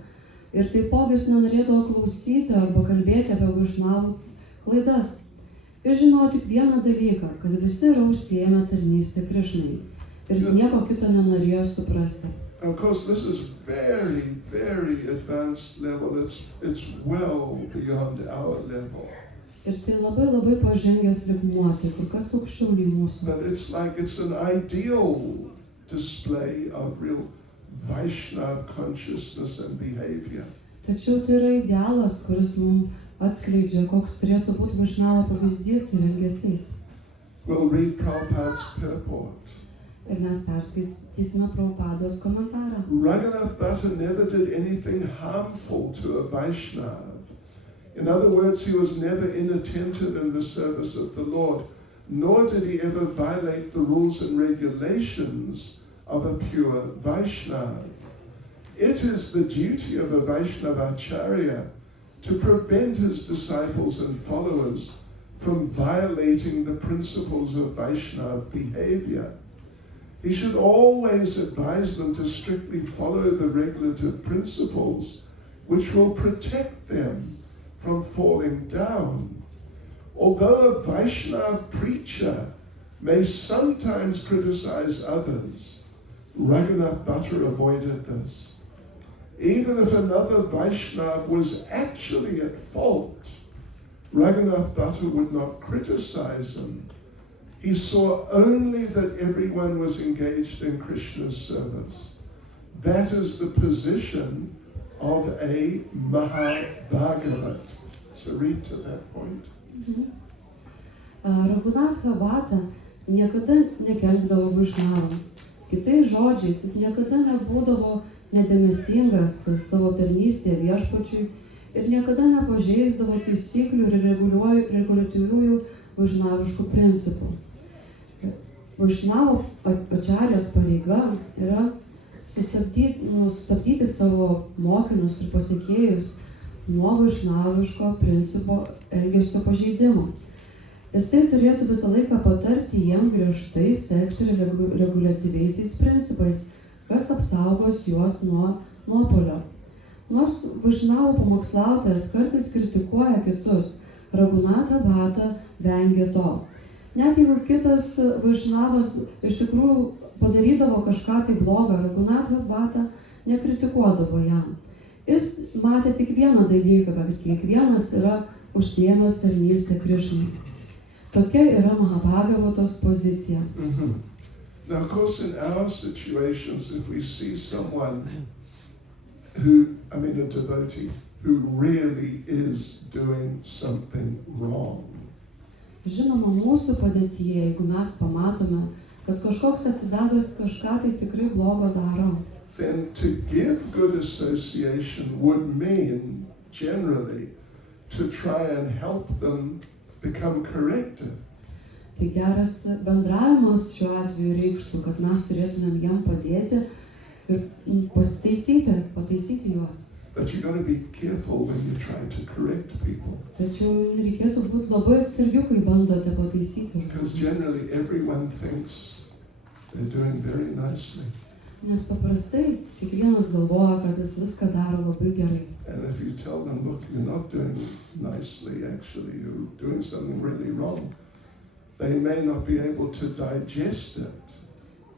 Ir taipogi jis nenorėdavo klausyti arba kalbėti apie Vaišnavų klaidas. Ir žinau tik vieną dalyką, kad visi yra užsiėmę tarnystę Krishnai. Ir jis nieko kito nenorėjo suprasti. Of course, this is very, very advanced level. It's well beyond our level. Ir tai labai pažengęs lygmuo, tai kur kas aukščiau nei mūsų. But it's an ideal display of real Vaishnava consciousness and behavior. Tačiau tai yra idealas, kuris mums atskleidžia, koks turėtų būti Vaišnavo pavyzdys ir elgesys. We'll read Prabhupada's purport. Ir mes perskaitysime Prabhupados komentarą. Raghunath Bhatta never did anything harmful to a Vaishnava. In other words, he was never inattentive in the service of the Lord, nor did he ever violate the rules and regulations of a pure Vaishnava. It is the duty of a Vaishnava Acharya to prevent his disciples and followers from violating the principles of Vaishnava behavior. He should always advise them to strictly follow the regulative principles which will protect them from falling down. Although a Vaishnava preacher may sometimes criticize others, Raghunath Bhatta avoided this. Even if another Vaishnava was actually at fault, Raghunath Bhatta would not criticize him. He saw only that everyone was engaged in Krishna's service. That is the position of a Mahabhagavat. So read to that point. Raghunatha Bhatta niekada nekenkdavo Vaišnavams. Kitais žodžiais, jis niekada nebūdavo nedėmesingas savo tarnystėje Viešpačiui ir niekada nepažeisdavo taisyklių ir reguliatyviųjų vaišnaviškų principų. Vaišnavo Acharjos pareiga yra sustabdyti savo mokinius ir pasekėjus nuo vaišnaviško principo elgesio pažeidimo. Jisai turėtų visą laiką patarti jiem griežtai sekti reguliatyviaisiais principais, kas apsaugos juos nuo nuopuolio. Nors Vaišnavų pamokslautojas kartais kritikuoja kitus, Raghunatha Bhatta vengia to. Net jeigu kitas Vaišnavas iš tikrųjų padarydavo kažką tai blogą, Raghunatha Bhatta nekritikuodavo jam. Jis matė tik vieną dalyką, kad kiekvienas yra užsiėmęs tarnystę Krishnai. Tokia yra Mahabhagavatos pozicija. Now, of course, in our situations, if we see someone a devotee, who really is doing something wrong, Žinoma, mūsų padėtyje, jeigu mes pamatome, kad kažkoks atsidavęs kažką tai tikrai blogo daro, then to give good association would mean, generally, to try and help them become corrected. tai geras bendravimas šiuo atveju reikštų, kad mes turėtumėm jam padėti ir pataisyti juos. But you've got to be careful when you try to correct people. Tačiau reikėtų būti labai atsargiu, kai bandote pataisyti Because žmones. generally everyone thinks they're doing very nicely. Nes paprastai kiekvienas galvoja, kad jis viską daro labai gerai. And if you tell them, look, you're not doing nicely, actually, you're doing something really wrong, they may not be able to digest it.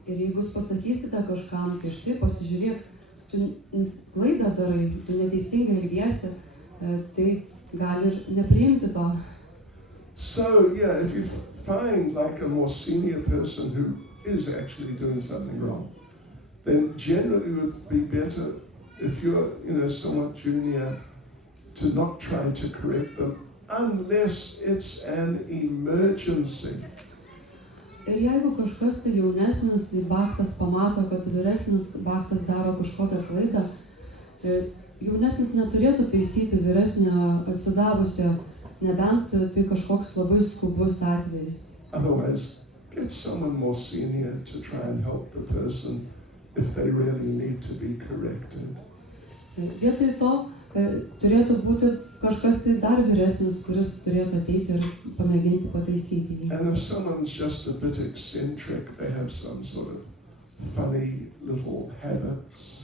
Ir jeigu jūs pasakysite kažkam, tai štai pasižiūrėk, tu klaidą darai, tu neteisingai elgiesi, tai gali ir nepriimti to. So, yeah, if you find like a more senior person who is actually doing something wrong, then generally it would be better if you're, somewhat junior to not try to correct them unless it's an emergency. Ir jeigu kažkas tai jaunesnis baktas pamato, kad vyresnis baktas daro kažkokią klaidą, jaunesnis neturėtų taisyti vyresnio atsidavusio, nebent tai kažkoks labai skubus atvejis. Otherwise, get someone more senior to try and help the person if they really need to be corrected. Vietoj to turėtų būti kažkas tai dar vyresnis, kuris turėtų ateiti ir pamėginti pataisyti jį. And if someone's just a bit eccentric, they have some sort of funny little habits,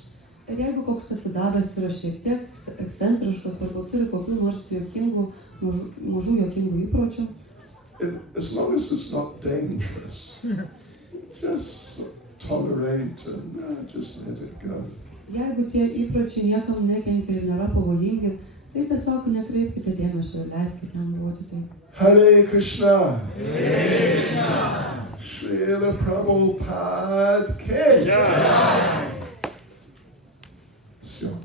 Ir jeigu koks atsidavęs yra šiek tiek ekscentriškas arba turi kokių nors juokingų, mažų juokingų įpročių, as long as it's not dangerous, just tolerate and just let it go. jeigu tie įpročiai niekam nekenkia ir nėra pavojingi, tai tiesiog nekreipkite dėmesio ir leiskite jam būti taip. Hare Krishna. Hare Krishna. Srila Prabhupada Ki Jai. Sure.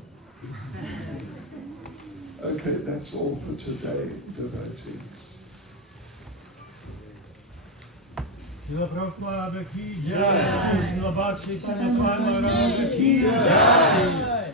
Okay, that's all for today, devotees. Srila Prabhupada Ki Jai. Srila Bhakti Swami Maharaj Ki Jai.